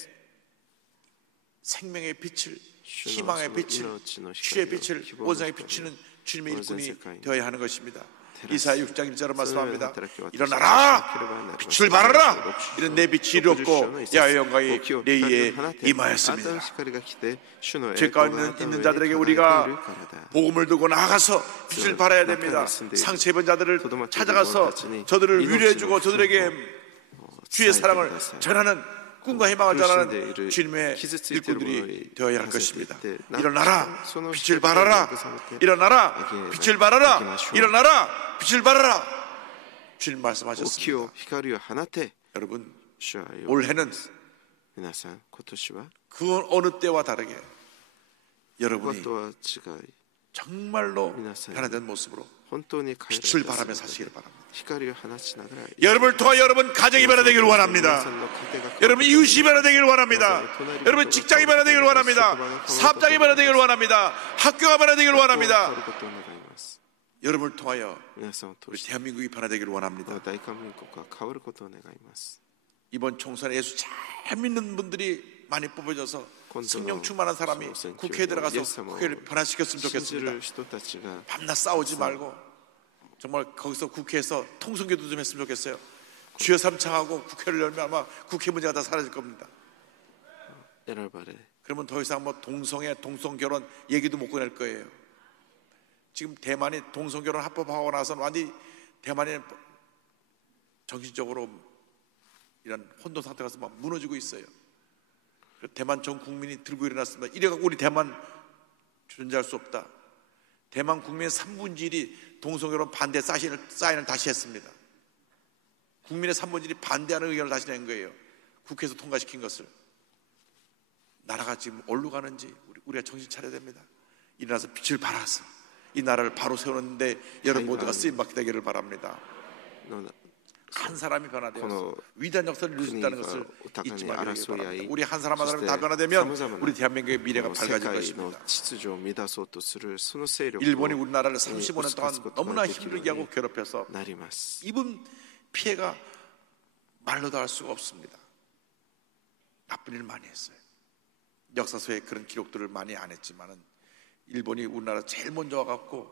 생명의 빛을 희망의 빛을 주의 빛을 온상에 비추는 주님의 일꾼이 되어야 하는 것입니다. 이사야 6장 1절을 말씀합니다. 일어나라 빛을 발하라. 이런 내 빛이 이루었고 야훼 영광이 내 위에 임하였습니다. 죄 가운데 있는 자들에게 우리가 복음을 들고 나아가서 빛을 발해야 됩니다. 상처 입은 자들을 찾아가서 저들을 위로해주고 저들에게 주의 사랑을 전하는 꿈과 희망을 전하는 주님의 일꾼들이 되어야 할 것입니다. 일어나라 빛을 발하라. 일어나라 빛을 발하라. 일어나라 빛을 발하라. 주님 말씀하셨습니다. 여러분 올해는 그 어느 때와 다르게 여러분이 정말로 변화된 모습으로 빛을 발하며 사시기를 바랍니다. 여러분을 통하여 여러분 가정이 변화되기를 원합니다. 여러분 이웃이 변화되기를 원합니다. 여러분 직장이 변화되기를 원합니다. 사업장이 변화되기를 원합니다. 학교가 변화되기를 원합니다. 여러분을 통하여 우리 대한민국이 변화되기를 원합니다. 이번 총선에 예수 잘 믿는 분들이 많이 뽑아져서 성령 충만한 사람이 국회에 들어가서 국회를 변화시켰으면 좋겠습니다. 밤낮 싸우지 말고 정말 거기서 국회에서 통성기도 좀 했으면 좋겠어요. 주여 삼창하고 국회를 열면 아마 국회 문제가 다 사라질 겁니다. 그러면 더 이상 뭐 동성결혼 얘기도 못 꺼낼 거예요. 지금 대만이 동성결혼 합법하고 나서는 완전히 대만이 정신적으로 이런 혼돈 상태가 가서 막 무너지고 있어요. 대만 전 국민이 들고 일어났습니다. 이래갖고 우리 대만 존재할 수 없다. 대만 국민의 3분의 1이 동성애로 반대 사인을 다시 했습니다. 국민의 3분의 1이 반대하는 의견을 다시 낸 거예요. 국회에서 통과시킨 것을. 나라가 지금 어디로 가는지 우리가 정신 차려야 됩니다. 일어나서 빛을 발하서 이 나라를 바로 세우는데 여러분 모두가 쓰임받게 되기를 바랍니다. 한 사람이 변화되어서 위대한 역사를 이룰 수 있다는 것을 잊지 말기를 바랍니다. 우리 한 사람 한 사람이 다 변화되면 우리 대한민국의 미래가 밝아질 것입니다. 일본이 우리나라를 35년 동안 너무나 힘들게 하고 괴롭혀서 입은 피해가 말로도 할 수가 없습니다. 나쁜 일 많이 했어요. 역사서에 그런 기록들을 많이 안 했지만은 일본이 우리나라 제일 먼저 와갖고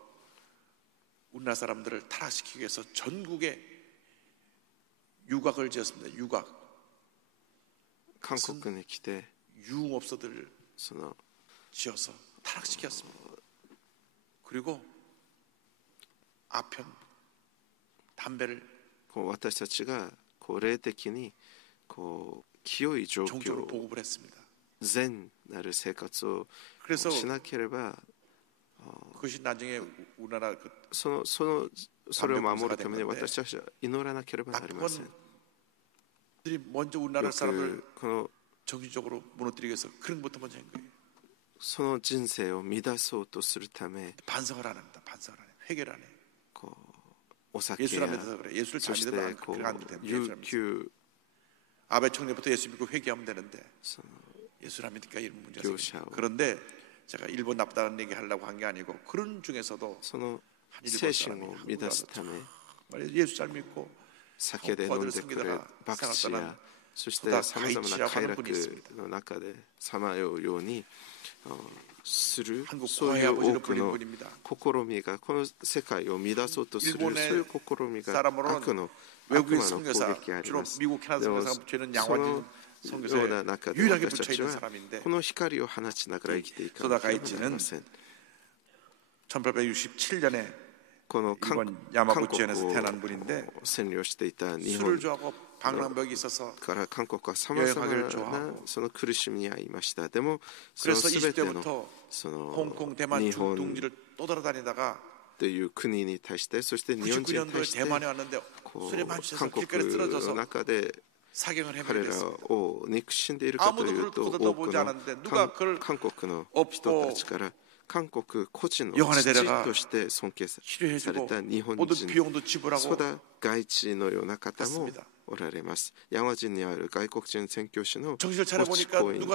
우리나라 사람들을 타락시키기 위해서 전국에 유곽을 지었습니다. 유곽. 한국에 기대 유흥업소들을 지어서 타락시켰습니다. 그리고 아편 담배를 私たちが霊的に清い状況 종교로 보급을 했습니다. 善なる生活をしなければ 그것이 나중에 우리나라 それを守るために私たちは祈らなければなりません. 먼저 우리나라 사람을 정신적으로 무너뜨리기 위해서 그런 것부터 먼저 한 거예요. その人生を乱そうとするため 반성을 안 합니다. 반성을 안 해요. 회개를 안 해요. お酒や 예수를 믿어서 그래. 예수를 잘 믿으면 안 됩니다. 아베 총리부터 예수 믿고 회개하면 되는데 예수를 안 믿으니까 이런 문제가 생깁니다. 그런데 제가 일본 나쁘다는 얘기 하려고 한 게 아니고 그런 중에서도 한 일본 사람이 예수 잘 믿고 酒で飲んでくれ博打やそしてさまざまな快楽の中でさまようようにするそういう多くの試みがこの世界を乱そうとするそういう試みが悪の攻撃があります。でもそのような中で私たちはこの光を放ちながら生きていかなければなりません。 1867년에 この韓国を占領していた日本から韓国はさまざまなその苦しみに遭いました。でもその全てのその日本という国に対してそして日本人に対して韓国の中で彼らを憎しんでいるかというと多くの韓国の人たちから韓国個人の父として尊敬された日本人ソダ外地のような方もおられます。양화人にある外国人宣教師の墓地公園の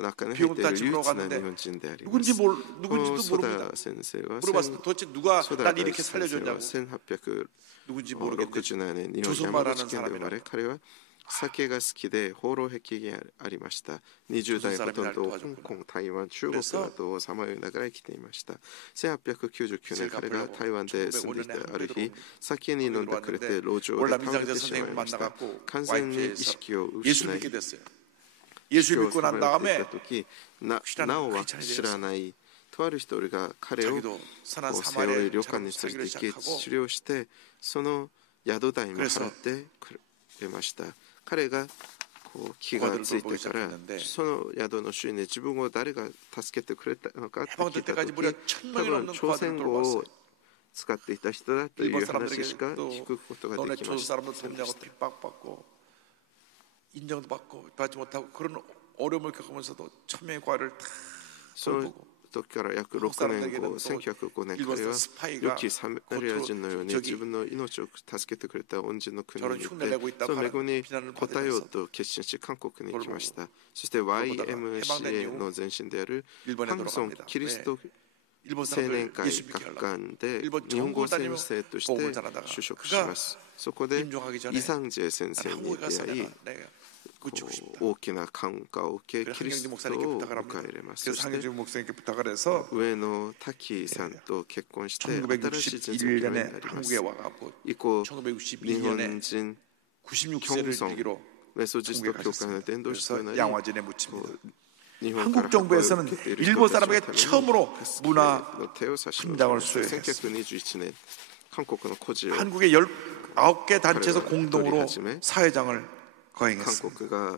中に入っている唯一な日本人であります。このソダ先生はソダ先生は1867年日本山口県で生まれ彼は酒が好きで放浪癖がありました。20代ほとんど香港、台湾、中国などをさまよいながら生きていました。1899年彼が台湾で住んでいたある日、酒に飲んでくれて路上で倒れてしまいました。完全に意識を失い、意識を失った時、なおは知らないとある一人が彼を背負い旅館に連れて行き治療して、その宿代も払ってくれました。彼が気がついてからその宿の主人に自分を誰が助けてくれたのかって聞いた時多分朝鮮語を使っていた人だという話しか聞くことができませんでした。 인정도 받지 못하고 그런 어려움을 겪으면서도 천명의 과를 다 돌보고 時から約6年後、1905年彼は良きサマリア人のように自分の命を助けてくれた恩人の国に行ってその恵みに応えようと決心し韓国に行きました。そして YMCA の前身であるハンソンキリスト青年会学館で日本語先生として就職します。そこでイ・サンジェ先生に出会い大きな感化を受けキリストを迎え入れます。そして上野滝さんと結婚して新しい人生を決めになります。以降日本人경성メソジスト教会の伝道師となり 한국 정부에서는 일본 사람에게 처음으로 문화 훈장을 수여했습니다. 한국의 9개 단체에서 공동으로 사회장을 거행했습니다.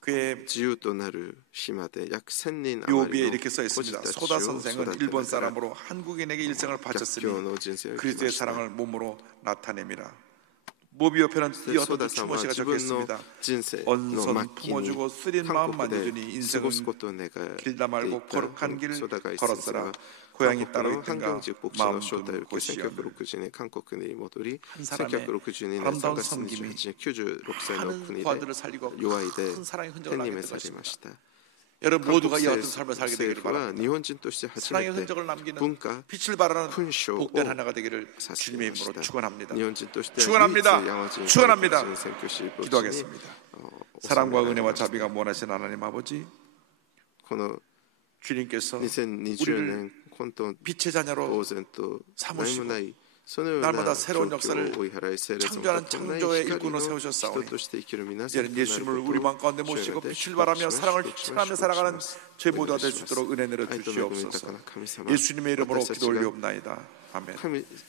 그의 묘비에 이렇게 써 있습니다. 소다 선생은 일본 사람으로 한국인에게 일생을 바쳤으니 그리스도의 사랑을 몸으로 나타냅니다. 묘비 옆에는 이어서 추모시가 적혀 있습니다. 언선 품어주고 쓰린 마음 만져주니 인생은 길다 말고 거룩한 길 걸었으라. 고향이 따로 있든가 마음 두는 곳이여. 한 사람의 아름다운 섬김이 많은 과들을 살리고 큰 사랑의 흔적을 남게 될 것입니다. 여러분 모두가 이와 같은 삶을 살게 되기를 바랍니다. 사랑의 흔적을 남기는 빛을 발하는 복된 하나가 되기를 주님의 이름으로 축원합니다. 축원합니다. 축원합니다. 기도하겠습니다. 사랑과 은혜와 자비가 무한하신 하나님 아버지, 주님께서 우리를 빛의 자녀로 삼으시고 날마다 새로운 역사를 창조하는 창조의 일꾼으로 세우셨사오니 이제는 예수님을 우리 마음 가운데 모시고 빛을 발하며 사랑을 실천하며 살아가는 저희 모두가 될 수 있도록 은혜 내려 주시옵소서. 예수님의 이름으로 기도 올리옵나이다. 아멘.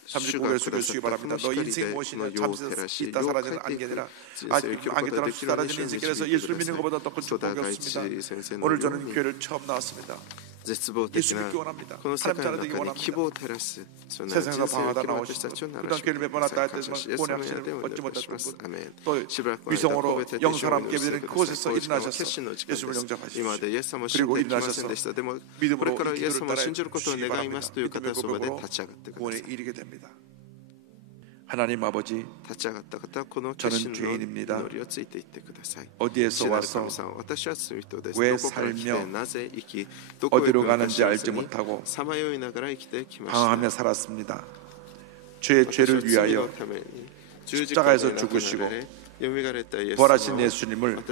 잠시 고개를 숙여주시기 바랍니다. 너 인생 무엇이냐? 잠시 있다 사라지는 안개니라. 안개 떠나 사라지는 인생길에서 예수를 믿는 것보다 더 큰 축복이 없습니다. 오늘 저는 교회를 처음 나왔습니다. 예수 믿기 원합니다. 하나님 따라 되기 원합니다. 세상에서 방황하다 나오시고 그동안 교회를 몇 번 왔다 했지만 구원의 확신을 얻지 못했던 분, 또 위성으로 영사와 함께 믿는 그곳에서 일어나셔서 예수를 영접하십시오. 그리고 일어나셔서 믿음으로 이 길을 따라 주시기 바랍니다. 믿음의 고백으로 구원에 이르게 됩니다. 하나님 아버지, 저는 죄인입니다. 어디에서 와서 왜 살며 어디로 가는지 알지 못하고 방황하며 살았습니다. 죄의 죄를 위하여 십자가에서 죽으시고 부활하신 예수님을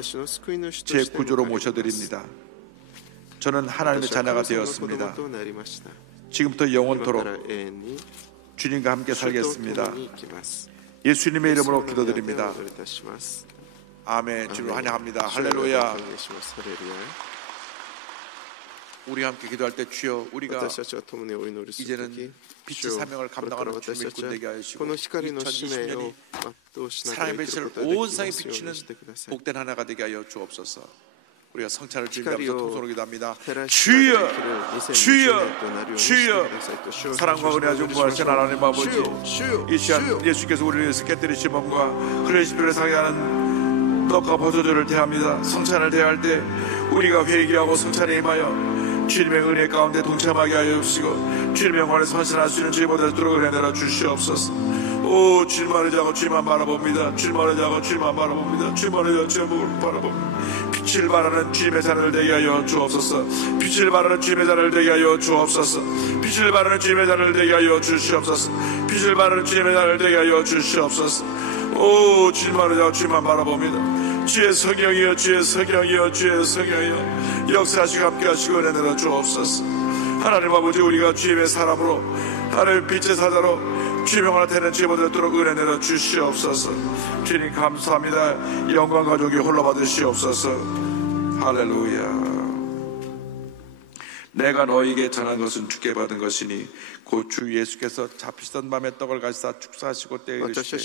제 구주로 모셔드립니다. 저는 하나님의 자녀가 되었습니다. 지금부터 영원토록 주님과 함께 살겠습니다. 예수님의 이름으로 기도드립니다. 아멘. 주를 환영합니다. 할렐루야. 우리 함께 기도할 때 주여, 우리가 이제는 빛의 사명을 감당하는 주님의 일꾼 되게 하시고 2020년이 사랑의 빛을 온 세상에 비추는 복된 하나가 되게 하여 주옵소서. 우리가 성찬을 준비하면서 통성으로 기도합니다. 주여, 주여, 주여. 사랑과 은혜와 중보하신 하나님 아버지, 이 시간 예수께서 우리를 위해서 깨뜨리신 몸과 흘린 십자가를 상하는 떡과 버섯들을 대합니다. 성찬을 대할 때 우리가 회개하고 성찬에 임하여 주님의 은혜 가운데 동참하게 하여 주시고 주님의 영광을 선신할 수 있는 주님보다 도록 은혜 내려 주시옵소서. 오, 주님만 의지하고 주님만 바라봅니다. 주님만 의지하고 주님만 바라봅니다. 주님만 의지하고 주님만 바라봅니다. 빛을 발하는 주님의 자녀를 되게 하여 주옵소서. 빛을 발하는 주님의 자녀를 되게 하여 주옵소서. 빛을 발하는 주님의 자녀를 되게 하여 주시옵소서. 빛을 발하는 주님의 자녀를 되게 하여 주시옵소서. 오, 주님만 의지하고 주님만 바라봅니다. 주의 성령이여, 주의 성령이여, 주의 성령이여, 역사하시고 함께하시고 은혜 내려 주옵소서. 하나님 아버지, 우리가 주님의 사람으로 하나님 빛의 사자로 주님 영광을 되는 주님을 되도록 은혜 내려 주시옵소서. 주님 감사합니다. 영광 가족이 홀로 받으시옵소서. 할렐루야. 내가 너에게 전한 것은 주께 받은 것이니 곧 주 예수께서 잡히시던 밤에 떡을 가시사 축사하시고 때에 이르시되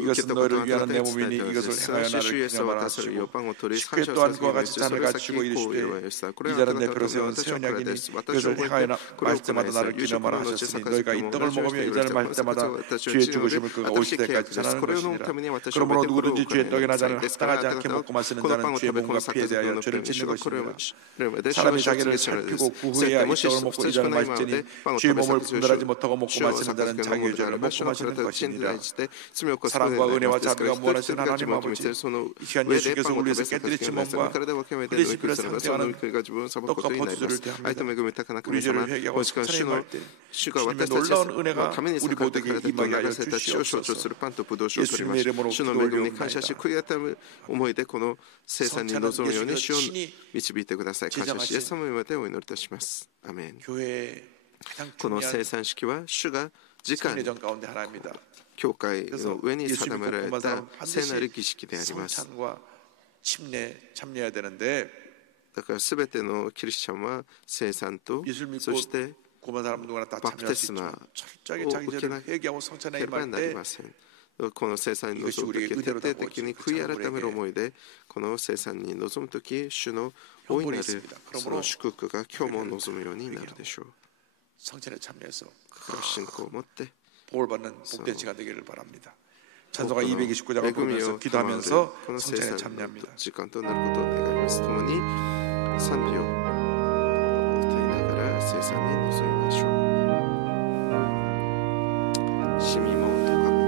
이것은 너희를 위하는 내 몸이니 이것을 행하여 나를 기념하라 하시고 십계 또한 그와 같이 잔을 가지고 이르시되 이 잔은 내 뼈로 세운 새 언약이니 이것을 행하여 마실 때마다 나를 기념하라 하셨으니 너희가 이 떡을 먹으며 이 잔을 마실 때마다 주의 죽으심을 그가 오실 때까지 전하는 것이니라. 그러므로 누구든지 주의 떡이나 잔을 합당하지 않게 먹고 마시는 자는 주의 몸과 피에 대하여 죄를 짓는 것입니다. 사람이 자기를 살피고 그 후에야 이 떡을 먹고 이 잔을 마실지니 주의 몸을 분별하지 못하고 먹고 마시는 자는 자기의 죄를 먹고 마시는 것이니라. 사랑과 은혜와 자비가 무한하신 하나님 아버지, 이 시간 예수께서 우리 위해서 깨뜨리신 몸과 흘린 십자가를 상징하는 떡과 버섯들을 대합니다. 우리 죄를 회개하고 성찬에 임할 때 주님의 놀라운 은혜가 우리 모두에게 임하게 하여 주시옵소서. 예수님의 이름으로 기도 올리옵나이다. 성찬은 예수께서 친히 제정하신 교회의 가장 중요한 승리전 가운데 하나입니다. 教会の上に定められた聖なる儀式であります。 성찬과 침례 참여해야 되는데 だからすべてのキリスチャンは聖餐とそして 구원 사람 누구나 다 참여할 수 있지만 철저하게 자기 죄를 회개하고 성찬에 임할 때 この生産に臨むとき、徹底的に悔い改める思いで、この生産に臨むとき、主の大いなるその祝福が今日も望むようになるでしょう。 성찬에 참여해서 信仰を持って、 복을 받는 복된 시간 되기를 바랍니다. 찬송가 229장을 부르면서 기도하면서 성찬에 참여합니다. 時間となることを願います。共に賛美を歌いながら生産に臨みましょう。シミモとかも。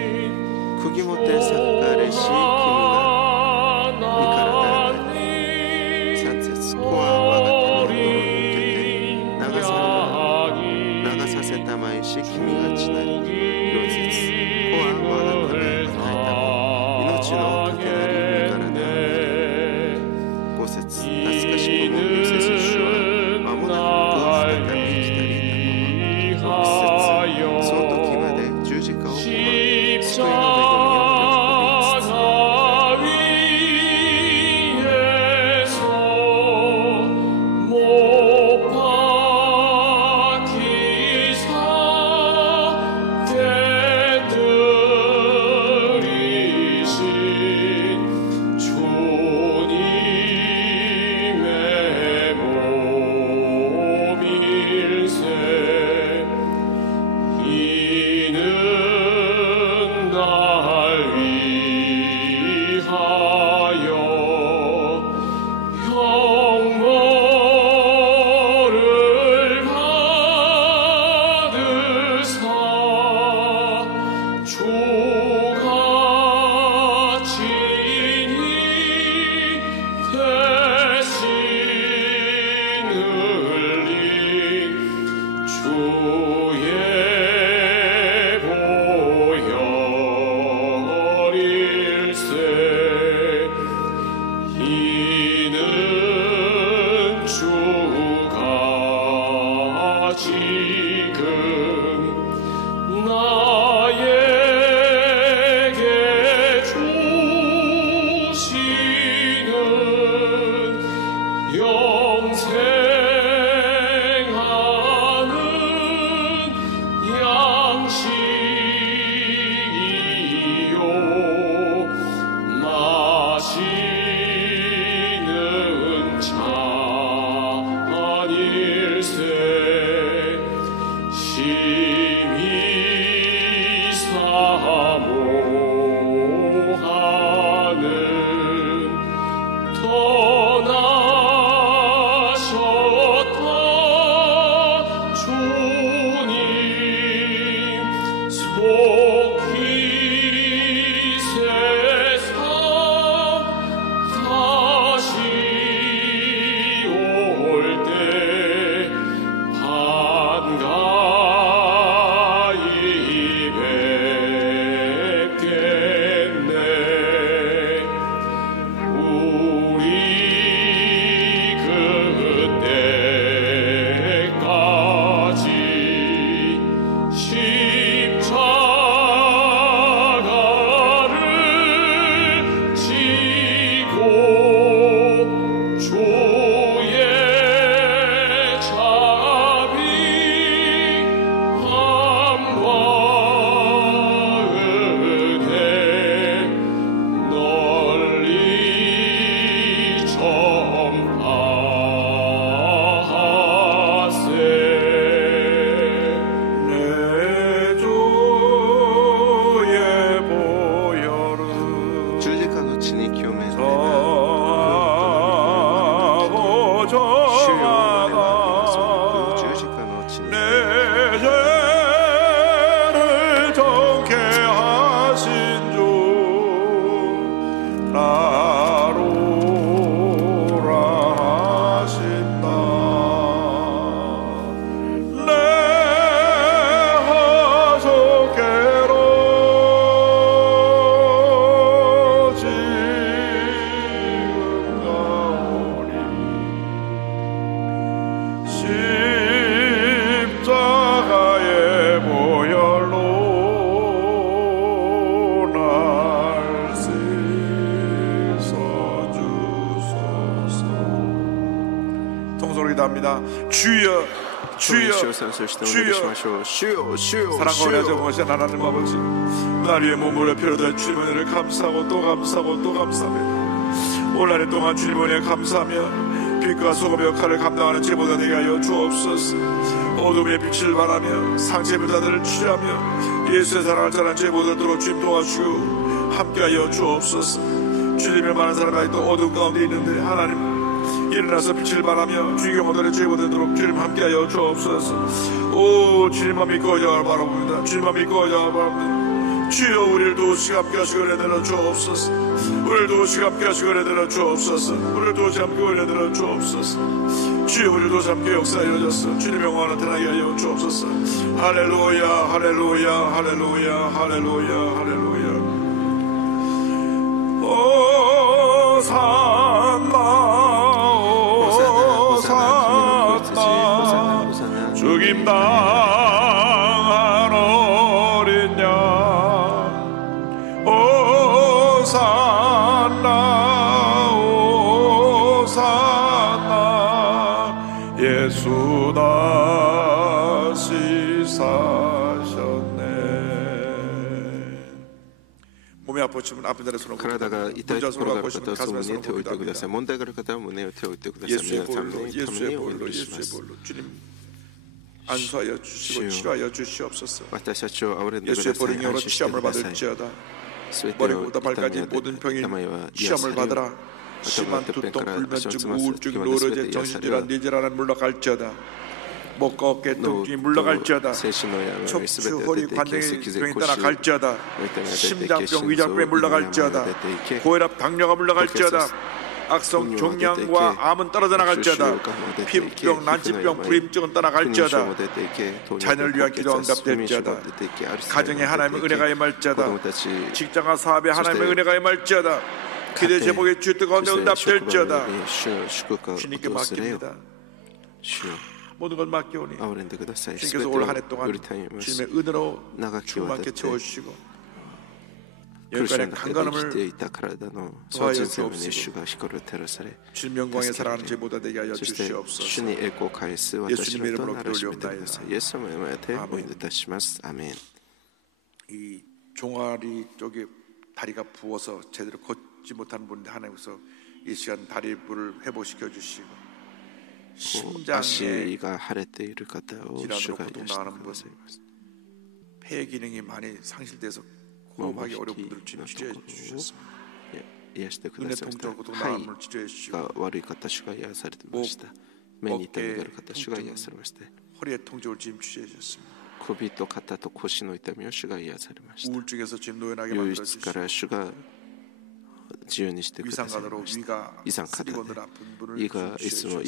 주 기도합니다. 주여, 주여, 주여. 사랑과 은혜 정하신 하나님 아버지, 날 위해 몸을 필요한 주님의 은혜를 감사하고 또 감사하고 또 감사합니다. 올 한 해 동안 주님의 은혜에 감사하며 빛과 소금의 역할을 감당하는 제보다 되게 하여 주옵소서. 어둠의 빛을 바라며 상처의 불타들을 취하며 예수의 사랑을 전한 제보들도록 주님 도와주고 함께하여 주옵소서. 주님을 많은 사람이 또 어둠 가운데 있는데 하나님 일어나서 빛을 바라며 주의 경험들의 제보되도록 주님 함께하여 주옵소서. 오, 주님만 믿고 여호와를 바라봅니다. 주님만 믿고 여호와를 바라봅니다. 주여, 우리를 도우시고 함께 하시고 은혜 내려 주옵소서. 우리를 도우시고 함께 하시고 은혜 내려 주옵소서. 우리를 도우시고 함께 은혜 내려 주옵소서. 주여, 우리를 도우시고 함께 역사 이루어졌어. 주님의 영광을 나타나게 하여 주옵소서. 할렐루야, 할렐루야, 할렐루야, 할렐루야, 할렐루야. 호산나, 죽임 당한 어린 양. 호산나, 호산나, 예수 다시 사셨네. 몸이 아프시면 아픈 자리에 손을 体が痛いところがある方はその胸を手を置いてください。問題がある方は胸を手を置いてください。皆さんのためにお祈りします。 안수하여 주시고 치료하여 주시옵소서. 예수의 보혈의 능력으로 시험을 받을지어다. 머리부터 발까지 모든 병인 시험을 받으라. 심한 두통, 불면증, 우울증, 노르제, 정신질환, 뇌질환은 물러갈지어다. 목과 어깨 통증이 물러갈지어다. 척추, 허리, 관절의 병이 떠나갈지어다. 심장병, 위장병이 물러갈지어다. 고혈압, 당뇨가 물러갈지어다. 악성 종양과 암은 떨어져 나갈지어다. 피부병, 난치병, 불임증은 떠나갈지어다. 자녀를 위한 기도 응답될지어다. 가정에 하나님의 은혜가 임할지어다. 직장과 사업에 하나님의 은혜가 임할지어다. 기대 제목의 주 뜨거운 응답될지어다. 주님께 맡깁니다. 모든 걸 맡겨오니 주님께서 올 한 해 동안 주님의 은혜로 충만케 채워주시고 여기까지 강건함을 더하여 주옵시고 주님 영광에 사랑하는 제보다 되게 하여 주시옵소서. 예수님의 이름으로 기도올리옵나이다. 아멘. 이 종아리 쪽에 다리가 부어서 제대로 걷지 못하는 분인데 하나님께서 이 시간 다리부를 회복시켜 주시고 심장에 질환으로 고통당하는 분, 폐 기능이 많이 상실돼서 호흡하기 어려운 분들을 주님 치료해 주셨습니다. 눈의 통증으로 고통당하는 분을 치료해 주시고 목, 어깨 통증, 허리의 통증을 주님 치료해 주셨습니다. 우울증에서 주님 노연하게 만들어 주시고 위산관으로 위가 쓰리고 늘 아픈 분을 치료해 주셨습니다.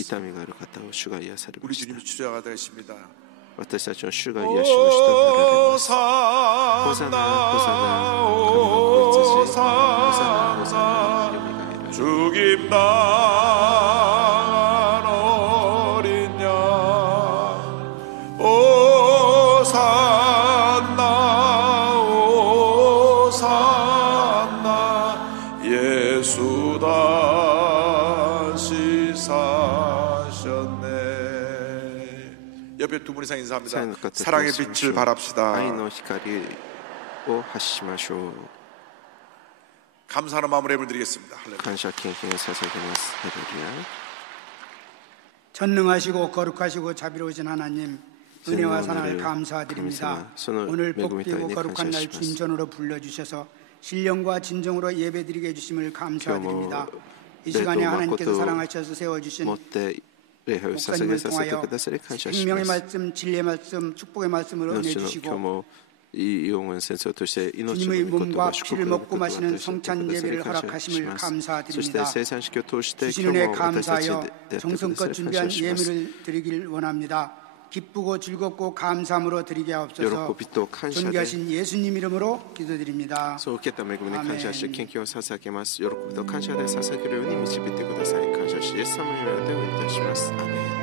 우리 주님이 치료가 되십니다. 私たちの主が癒しの人になられます。ホサナ、ホサナ、神の子羊、ホサナ、ホサナ、よみがえられる。 죽임 당한 어린 양. 호산나, 호산나, 예수 다시 사셨네. 옆에 두 분 이상 인사합니다. 사랑의 빛을 발합시다. 감사하는 마음으로 예배를 드리겠습니다. 전능하시고 거룩하시고 자비로우신 하나님, 은혜와 사랑을 감사드립니다. 오늘 복되고 거룩한 날 주님 전으로 불러주셔서 신령과 진정으로 예배드리게 해주심을 감사드립니다. 이 시간에 하나님께서 사랑하셔서 세워주신 목사님을 통하여 생명의 말씀, 진리의 말씀, 축복의 말씀을 은혜 주시고 주님의 몸과 피를 먹고 마시는 성찬 예배를 허락하심을 감사드립니다. 주신 은혜 감사하여 정성껏 준비한 예물을 드리길 원합니다. 기쁘고 즐겁고 감사함으로 드리게 하옵소서. 존귀하신 예수님 이름으로 기도드립니다. 아멘.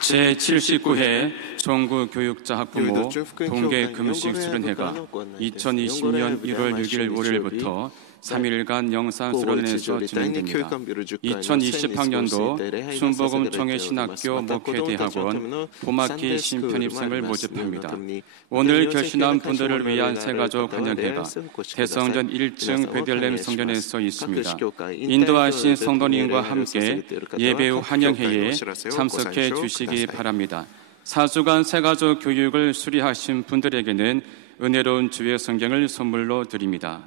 제79회 종구교육자 학부모 동계 금식 수련회가 2020년 1월 6일 월요일부터 3일간 영산 수련회에서 진행됩니다. 2020학년도 순복음총회 신학교 목회대학원 봄학기 신편입생을 모집합니다. 오늘 결신한 분들을 위한 새가족 환영회가 대성전 1층 베들레헴 성전에서 있습니다. 인도하신 성도님과 함께 예배 후 환영회에 참석해 주시기 바랍니다. 4주간 새가족 교육을 수료하신 분들에게는 은혜로운 주의 성경을 선물로 드립니다.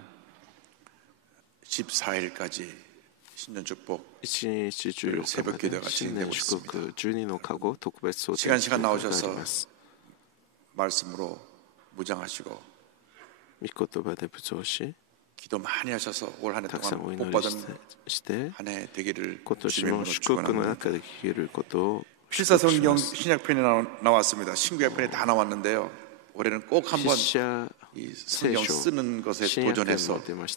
14일까지 신년 축복 새벽 기도가 진행되고 있습니다. 시간 나오셔서 말씀으로 무장하시고 기도 많이 하셔서 올 한 해 동안 복받은 한 해 되기를 주님으로 축원합니다. 필사성경 신약편이 나왔습니다. 신구약편이 다 나왔는데요. 올해는 꼭 한번 이 성경 쓰는 것에 도전해서 성경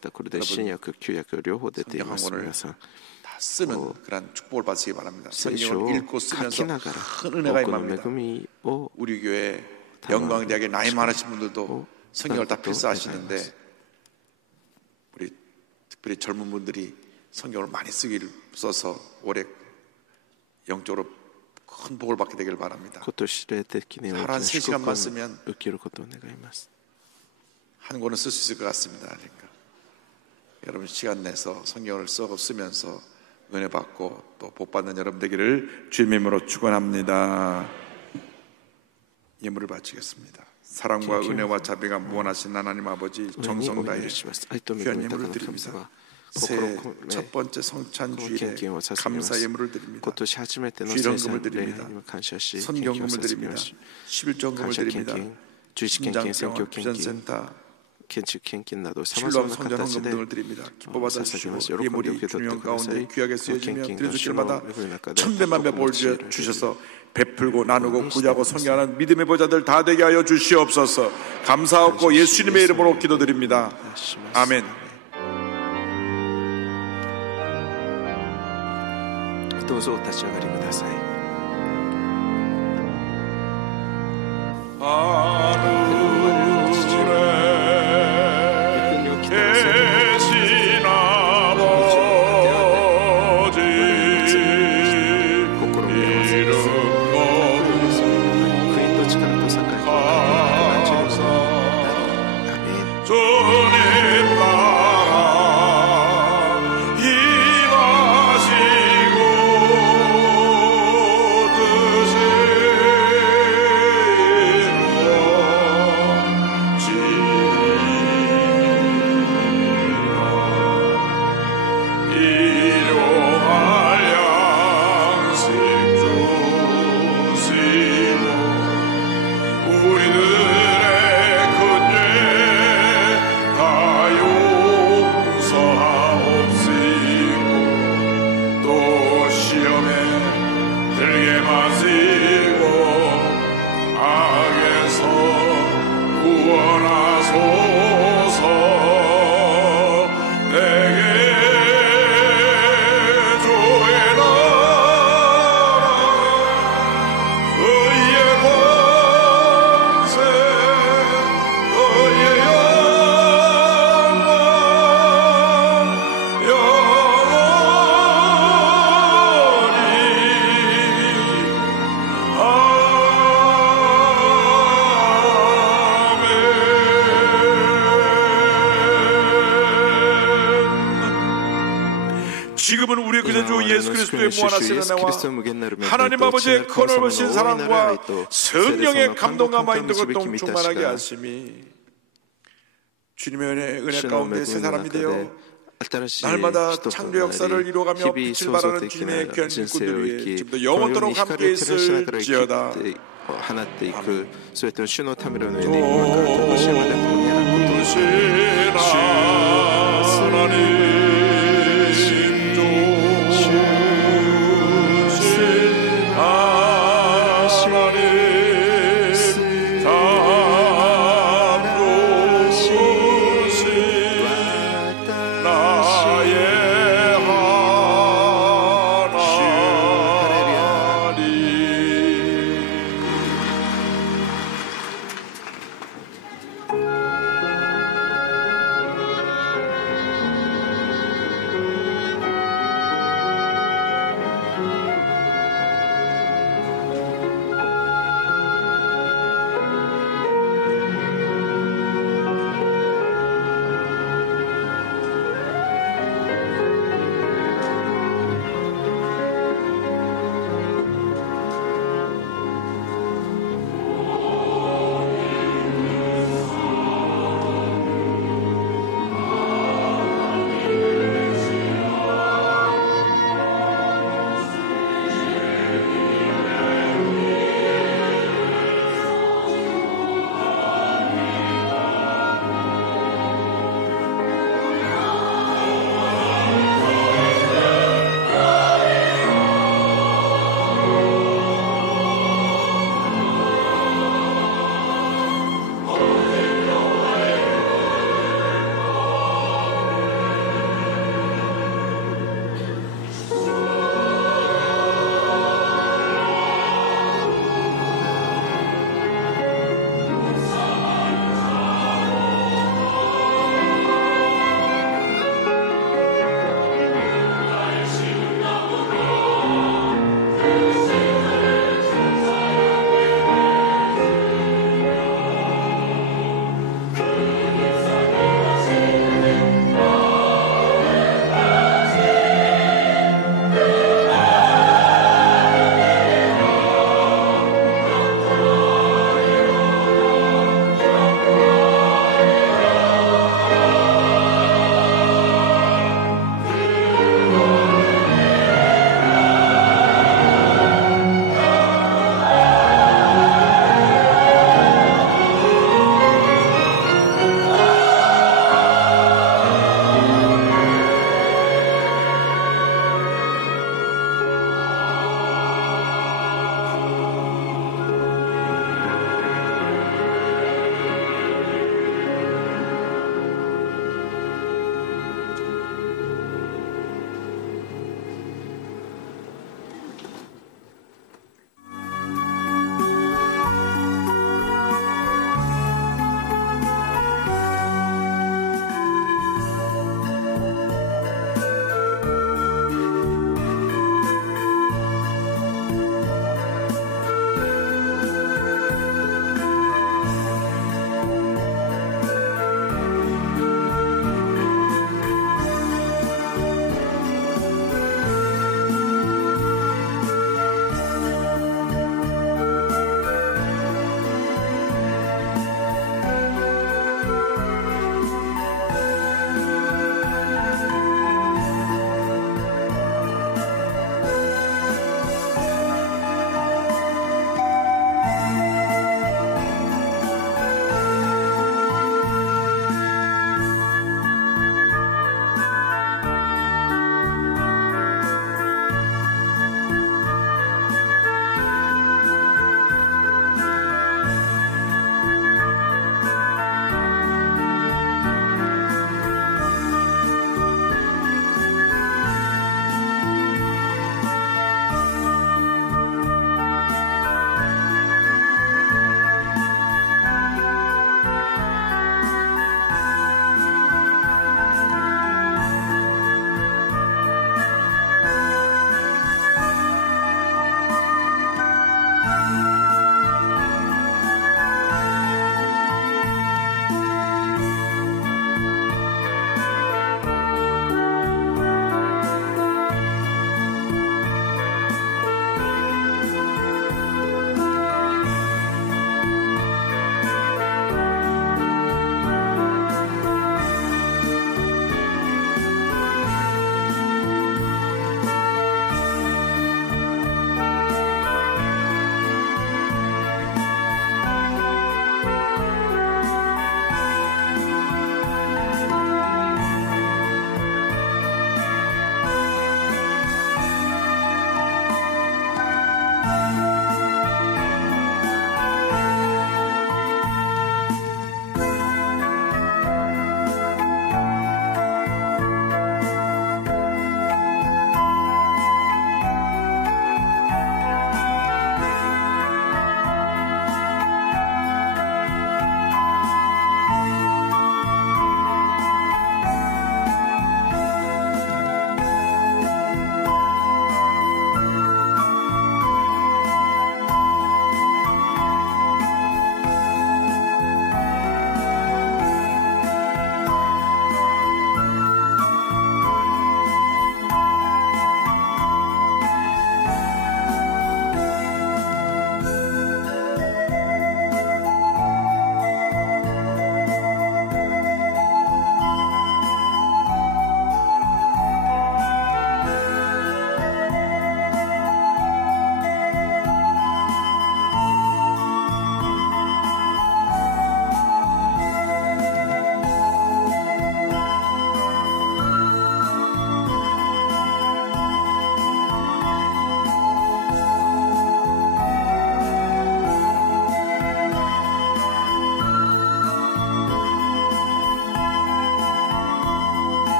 한 권을 다 쓰는 그런 축복을 받으시기 바랍니다. 성경을 읽고 쓰면서 큰 은혜가 임합니다. 우리 교회 영광대학에 나이 많으신 분들도 성경을 다 필사하시는데 우리 특별히 젊은 분들이 성경을 많이 써서 올해 영적으로 큰 복을 받게 되길 바랍니다. 하루 한 3시간만 쓰면 한 권은 쓸 수 있을 것 같습니다. 그러니까 여러분 시간 내서 성경을 쓰면서 은혜 받고 또 복 받는 여러분 되기를 주님의 이름으로 축원합니다. 예물을 바치겠습니다. 사랑과 은혜와 자비가 무한하신 하나님 아버지 정성 다해 귀한 예물을 드립니다. 새해 첫 번째 성찬 주일에 감사 예물을 드립니다. 주일헌금을 드립니다. 선경금을 드립니다. 11조금을 드립니다. 심장병원 비전센터 신랑 성전 헌금 등을 드립니다. 기뻐 받아주시고 예물이 주님 가운데 귀하게 쓰여지며 드려줄 때마다 천배만 배 볼 주셔서 베풀고 나누고 구제하고 성경하는 믿음의 보좌들 다 되게 하여 주시옵소서. 감사하고 예수님의 이름으로 기도드립니다. 아멘. 지금은 우리의 그저 예수 그리스도의 무한하신 은혜와 하나님 아버지의 거룩하신 사랑과 성령의 감동과 마인드 고통 충만하게 하심이 주님의 은혜 가운데 새 사람이 되어 날마다 창조 역사를 이루어가며 빛을 발하는 주님의 귀한 일꾼들 위해 지금도 영원토록 함께 있을지어다.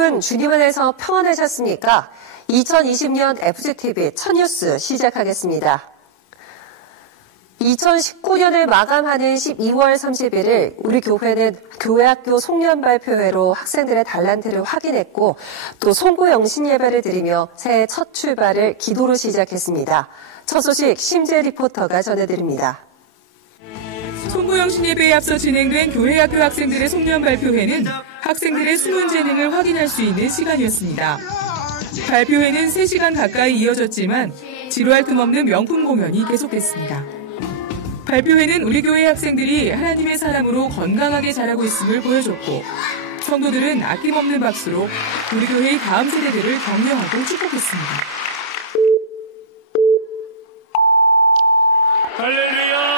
여러분, 주님 안에서 평안하셨습니까? 2020년 FGTV 첫 뉴스 시작하겠습니다. 2019년을 마감하는 12월 31일 우리 교회는 교회학교 송년 발표회로 학생들의 달란트를 확인했고 또 송구 영신 예배를 드리며 새해 첫 출발을 기도로 시작했습니다. 첫 소식 심재 리포터가 전해드립니다. 송구 영신 예배에 앞서 진행된 교회학교 학생들의 송년 발표회는 학생들의 숨은 재능을 확인할 수 있는 시간이었습니다. 발표회는 3시간 가까이 이어졌지만 지루할 틈 없는 명품 공연이 계속됐습니다. 발표회는 우리 교회 학생들이 하나님의 사람으로 건강하게 자라고 있음을 보여줬고 성도들은 아낌없는 박수로 우리 교회의 다음 세대들을 격려하고 축복했습니다. 할렐루야!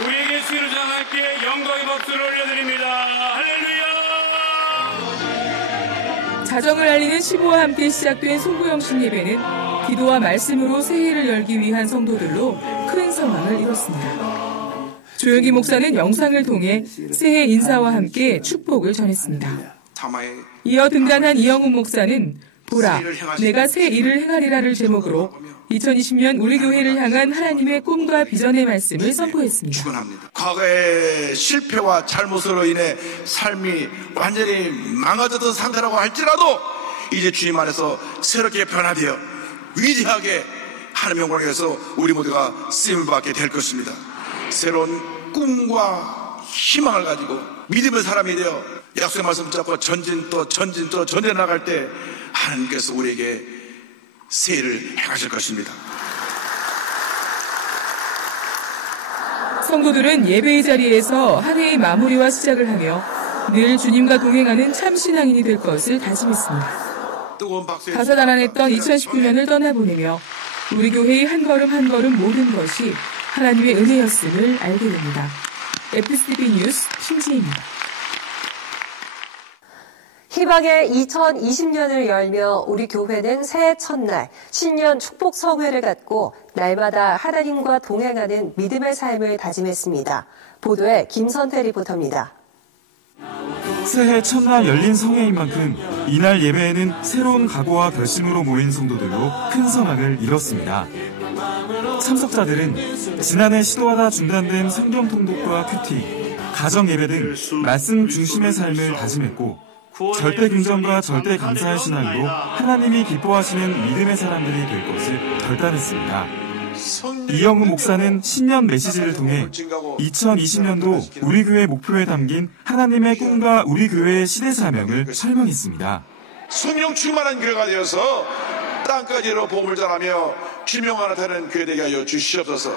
우리에게 주를 장하께 영광의 박수를 올려드립니다. 할렐루야! 자정을 알리는 시보와 함께 시작된 송구영신 예배는 기도와 말씀으로 새해를 열기 위한 성도들로 큰 성황을 이뤘습니다. 조영기 목사는 영상을 통해 새해 인사와 함께 축복을 전했습니다. 이어 등단한 이영훈 목사는 보라, 내가 새 일을 행하리라를 제목으로 2020년 우리 교회를 향한 하나님의 꿈과 비전의 말씀을 선포했습니다. 과거의 실패와 잘못으로 인해 삶이 완전히 망가졌던 상태라고 할지라도 이제 주님 안에서 새롭게 변화되어 위대하게 하나님의 영광을 위해서 우리 모두가 쓰임을 받게 될 것입니다. 새로운 꿈과 희망을 가지고 믿음의 사람이 되어 약속의 말씀 붙잡고 전진 나갈 때 하나님께서 우리에게 새해를 행하실 것입니다. 성도들은 예배의 자리에서 한 해의 마무리와 시작을 하며 늘 주님과 동행하는 참 신앙인이 될 것을 다짐했습니다. 다사다난했던 2019년을 떠나보내며 우리 교회의 한 걸음 한 걸음 모든 것이 하나님의 은혜였음을 알게 됩니다. FGTV 뉴스 심지혜입니다. 희망의 2020년을 열며 우리 교회는 새해 첫날 신년 축복 성회를 갖고 날마다 하나님과 동행하는 믿음의 삶을 다짐했습니다. 보도에 김선태 리포터입니다. 새해 첫날 열린 성회인 만큼 이날 예배에는 새로운 각오와 결심으로 모인 성도들로 큰 성황을 이뤘습니다. 참석자들은 지난해 시도하다 중단된 성경 통독과 큐티, 가정 예배 등 말씀 중심의 삶을 다짐했고 절대 긍정과 절대 감사의 신앙으로 하나님이 기뻐하시는 믿음의 사람들이 될 것을 결단했습니다. 이영우 목사는 신년 메시지를 통해 2020년도 우리 교회 목표에 담긴 하나님의 꿈과 우리 교회의 시대 사명을 설명했습니다. 성령 충만한 교회가 되어서 땅까지로 복음을 전하며 주명하나 되는 교회 되게 하여 주시옵소서.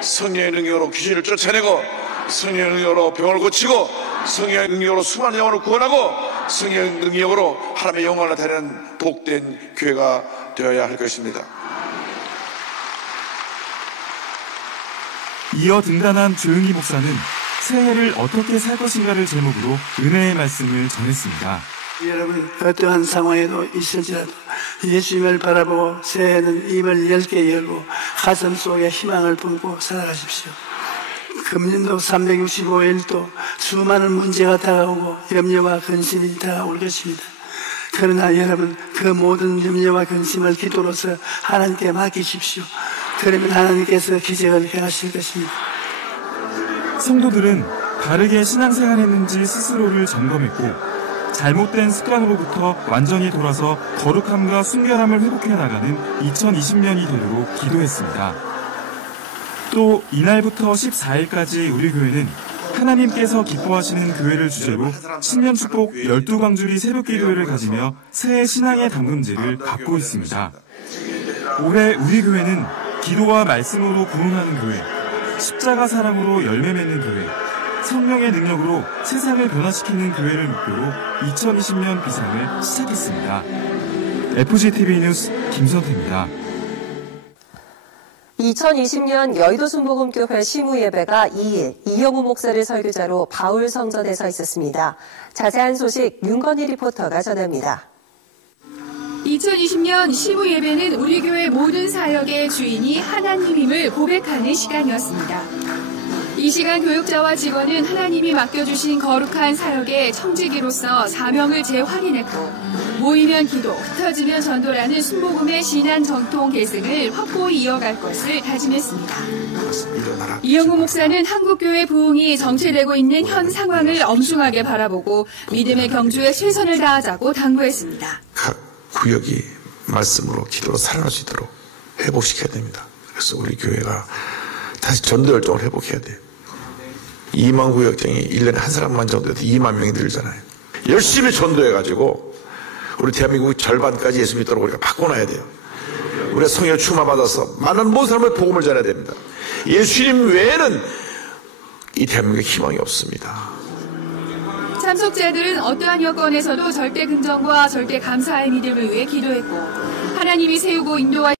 성령의 능력으로 귀신을 쫓아내고 성령의 능력으로 병을 고치고 성령의 능력으로 수많은 영혼을 구원하고 성령의 능력으로 하나님의 영광을 나타내는 복된 교회가 되어야 할 것입니다. 이어 등단한 조영기 목사는 새해를 어떻게 살 것인가를 제목으로 은혜의 말씀을 전했습니다. 여러분 어떠한 상황에도 있을지라도 예수님을 바라보고 새해에는 입을 넓게 열고 가슴 속에 희망을 품고 살아가십시오. 금년도 365일도 수많은 문제가 다가오고 염려와 근심이 다가올 것입니다. 그러나 여러분 그 모든 염려와 근심을 기도로서 하나님께 맡기십시오. 그러면 하나님께서 기적을 행하실 것입니다. 성도들은 바르게 신앙생활했는지 스스로를 점검했고 잘못된 습관으로부터 완전히 돌아서 거룩함과 순결함을 회복해 나가는 2020년이 되도록 기도했습니다. 또 이날부터 14일까지 우리 교회는 하나님께서 기뻐하시는 교회를 주제로 신년 축복 12광주리 새벽기도회를 가지며 새해 신앙의 담금제를 갖고 있습니다. 올해 우리 교회는 기도와 말씀으로 부흥하는 교회, 십자가 사랑으로 열매 맺는 교회, 성령의 능력으로 세상을 변화시키는 교회를 목표로 2020년 비상을 시작했습니다. FGTV 뉴스 김선태입니다. 2020년 여의도 순복음교회 시무예배가 2일 이영우 목사를 설교자로 바울 성전에서 있었습니다. 자세한 소식 윤건희 리포터가 전합니다. 2020년 시무예배는 우리 교회 모든 사역의 주인이 하나님임을 고백하는 시간이었습니다. 이 시간 교육자와 직원은 하나님이 맡겨주신 거룩한 사역의 청지기로서 사명을 재확인했고 모이면 기도, 흩어지면 전도라는 순복음의 신앙 전통 계승을 확고히 이어갈 것을 다짐했습니다. 이영구 목사는 한국교회 부흥이 정체되고 있는 현 상황을 엄중하게 바라보고 믿음의 경주에 최선을 다하자고 당부했습니다. 각 구역이 말씀으로 기도로 살아날 수 있도록 회복시켜야 됩니다. 그래서 우리 교회가 다시 전도 열정을 회복해야 돼요. 2만 구역장이 1년에 한 사람만 전도해도 2만 명이 늘잖아요. 열심히 전도해가지고 우리 대한민국 절반까지 예수 믿도록 우리가 바꿔놔야 돼요. 우리가 성령 충만받아서 많은 모든 사람을 복음을 전해야 됩니다. 예수님 외에는 이 대한민국에 희망이 없습니다. 참석자들은 어떠한 여건에서도 절대 긍정과 절대 감사의 믿음을 위해 기도했고 하나님이 세우고 인도하신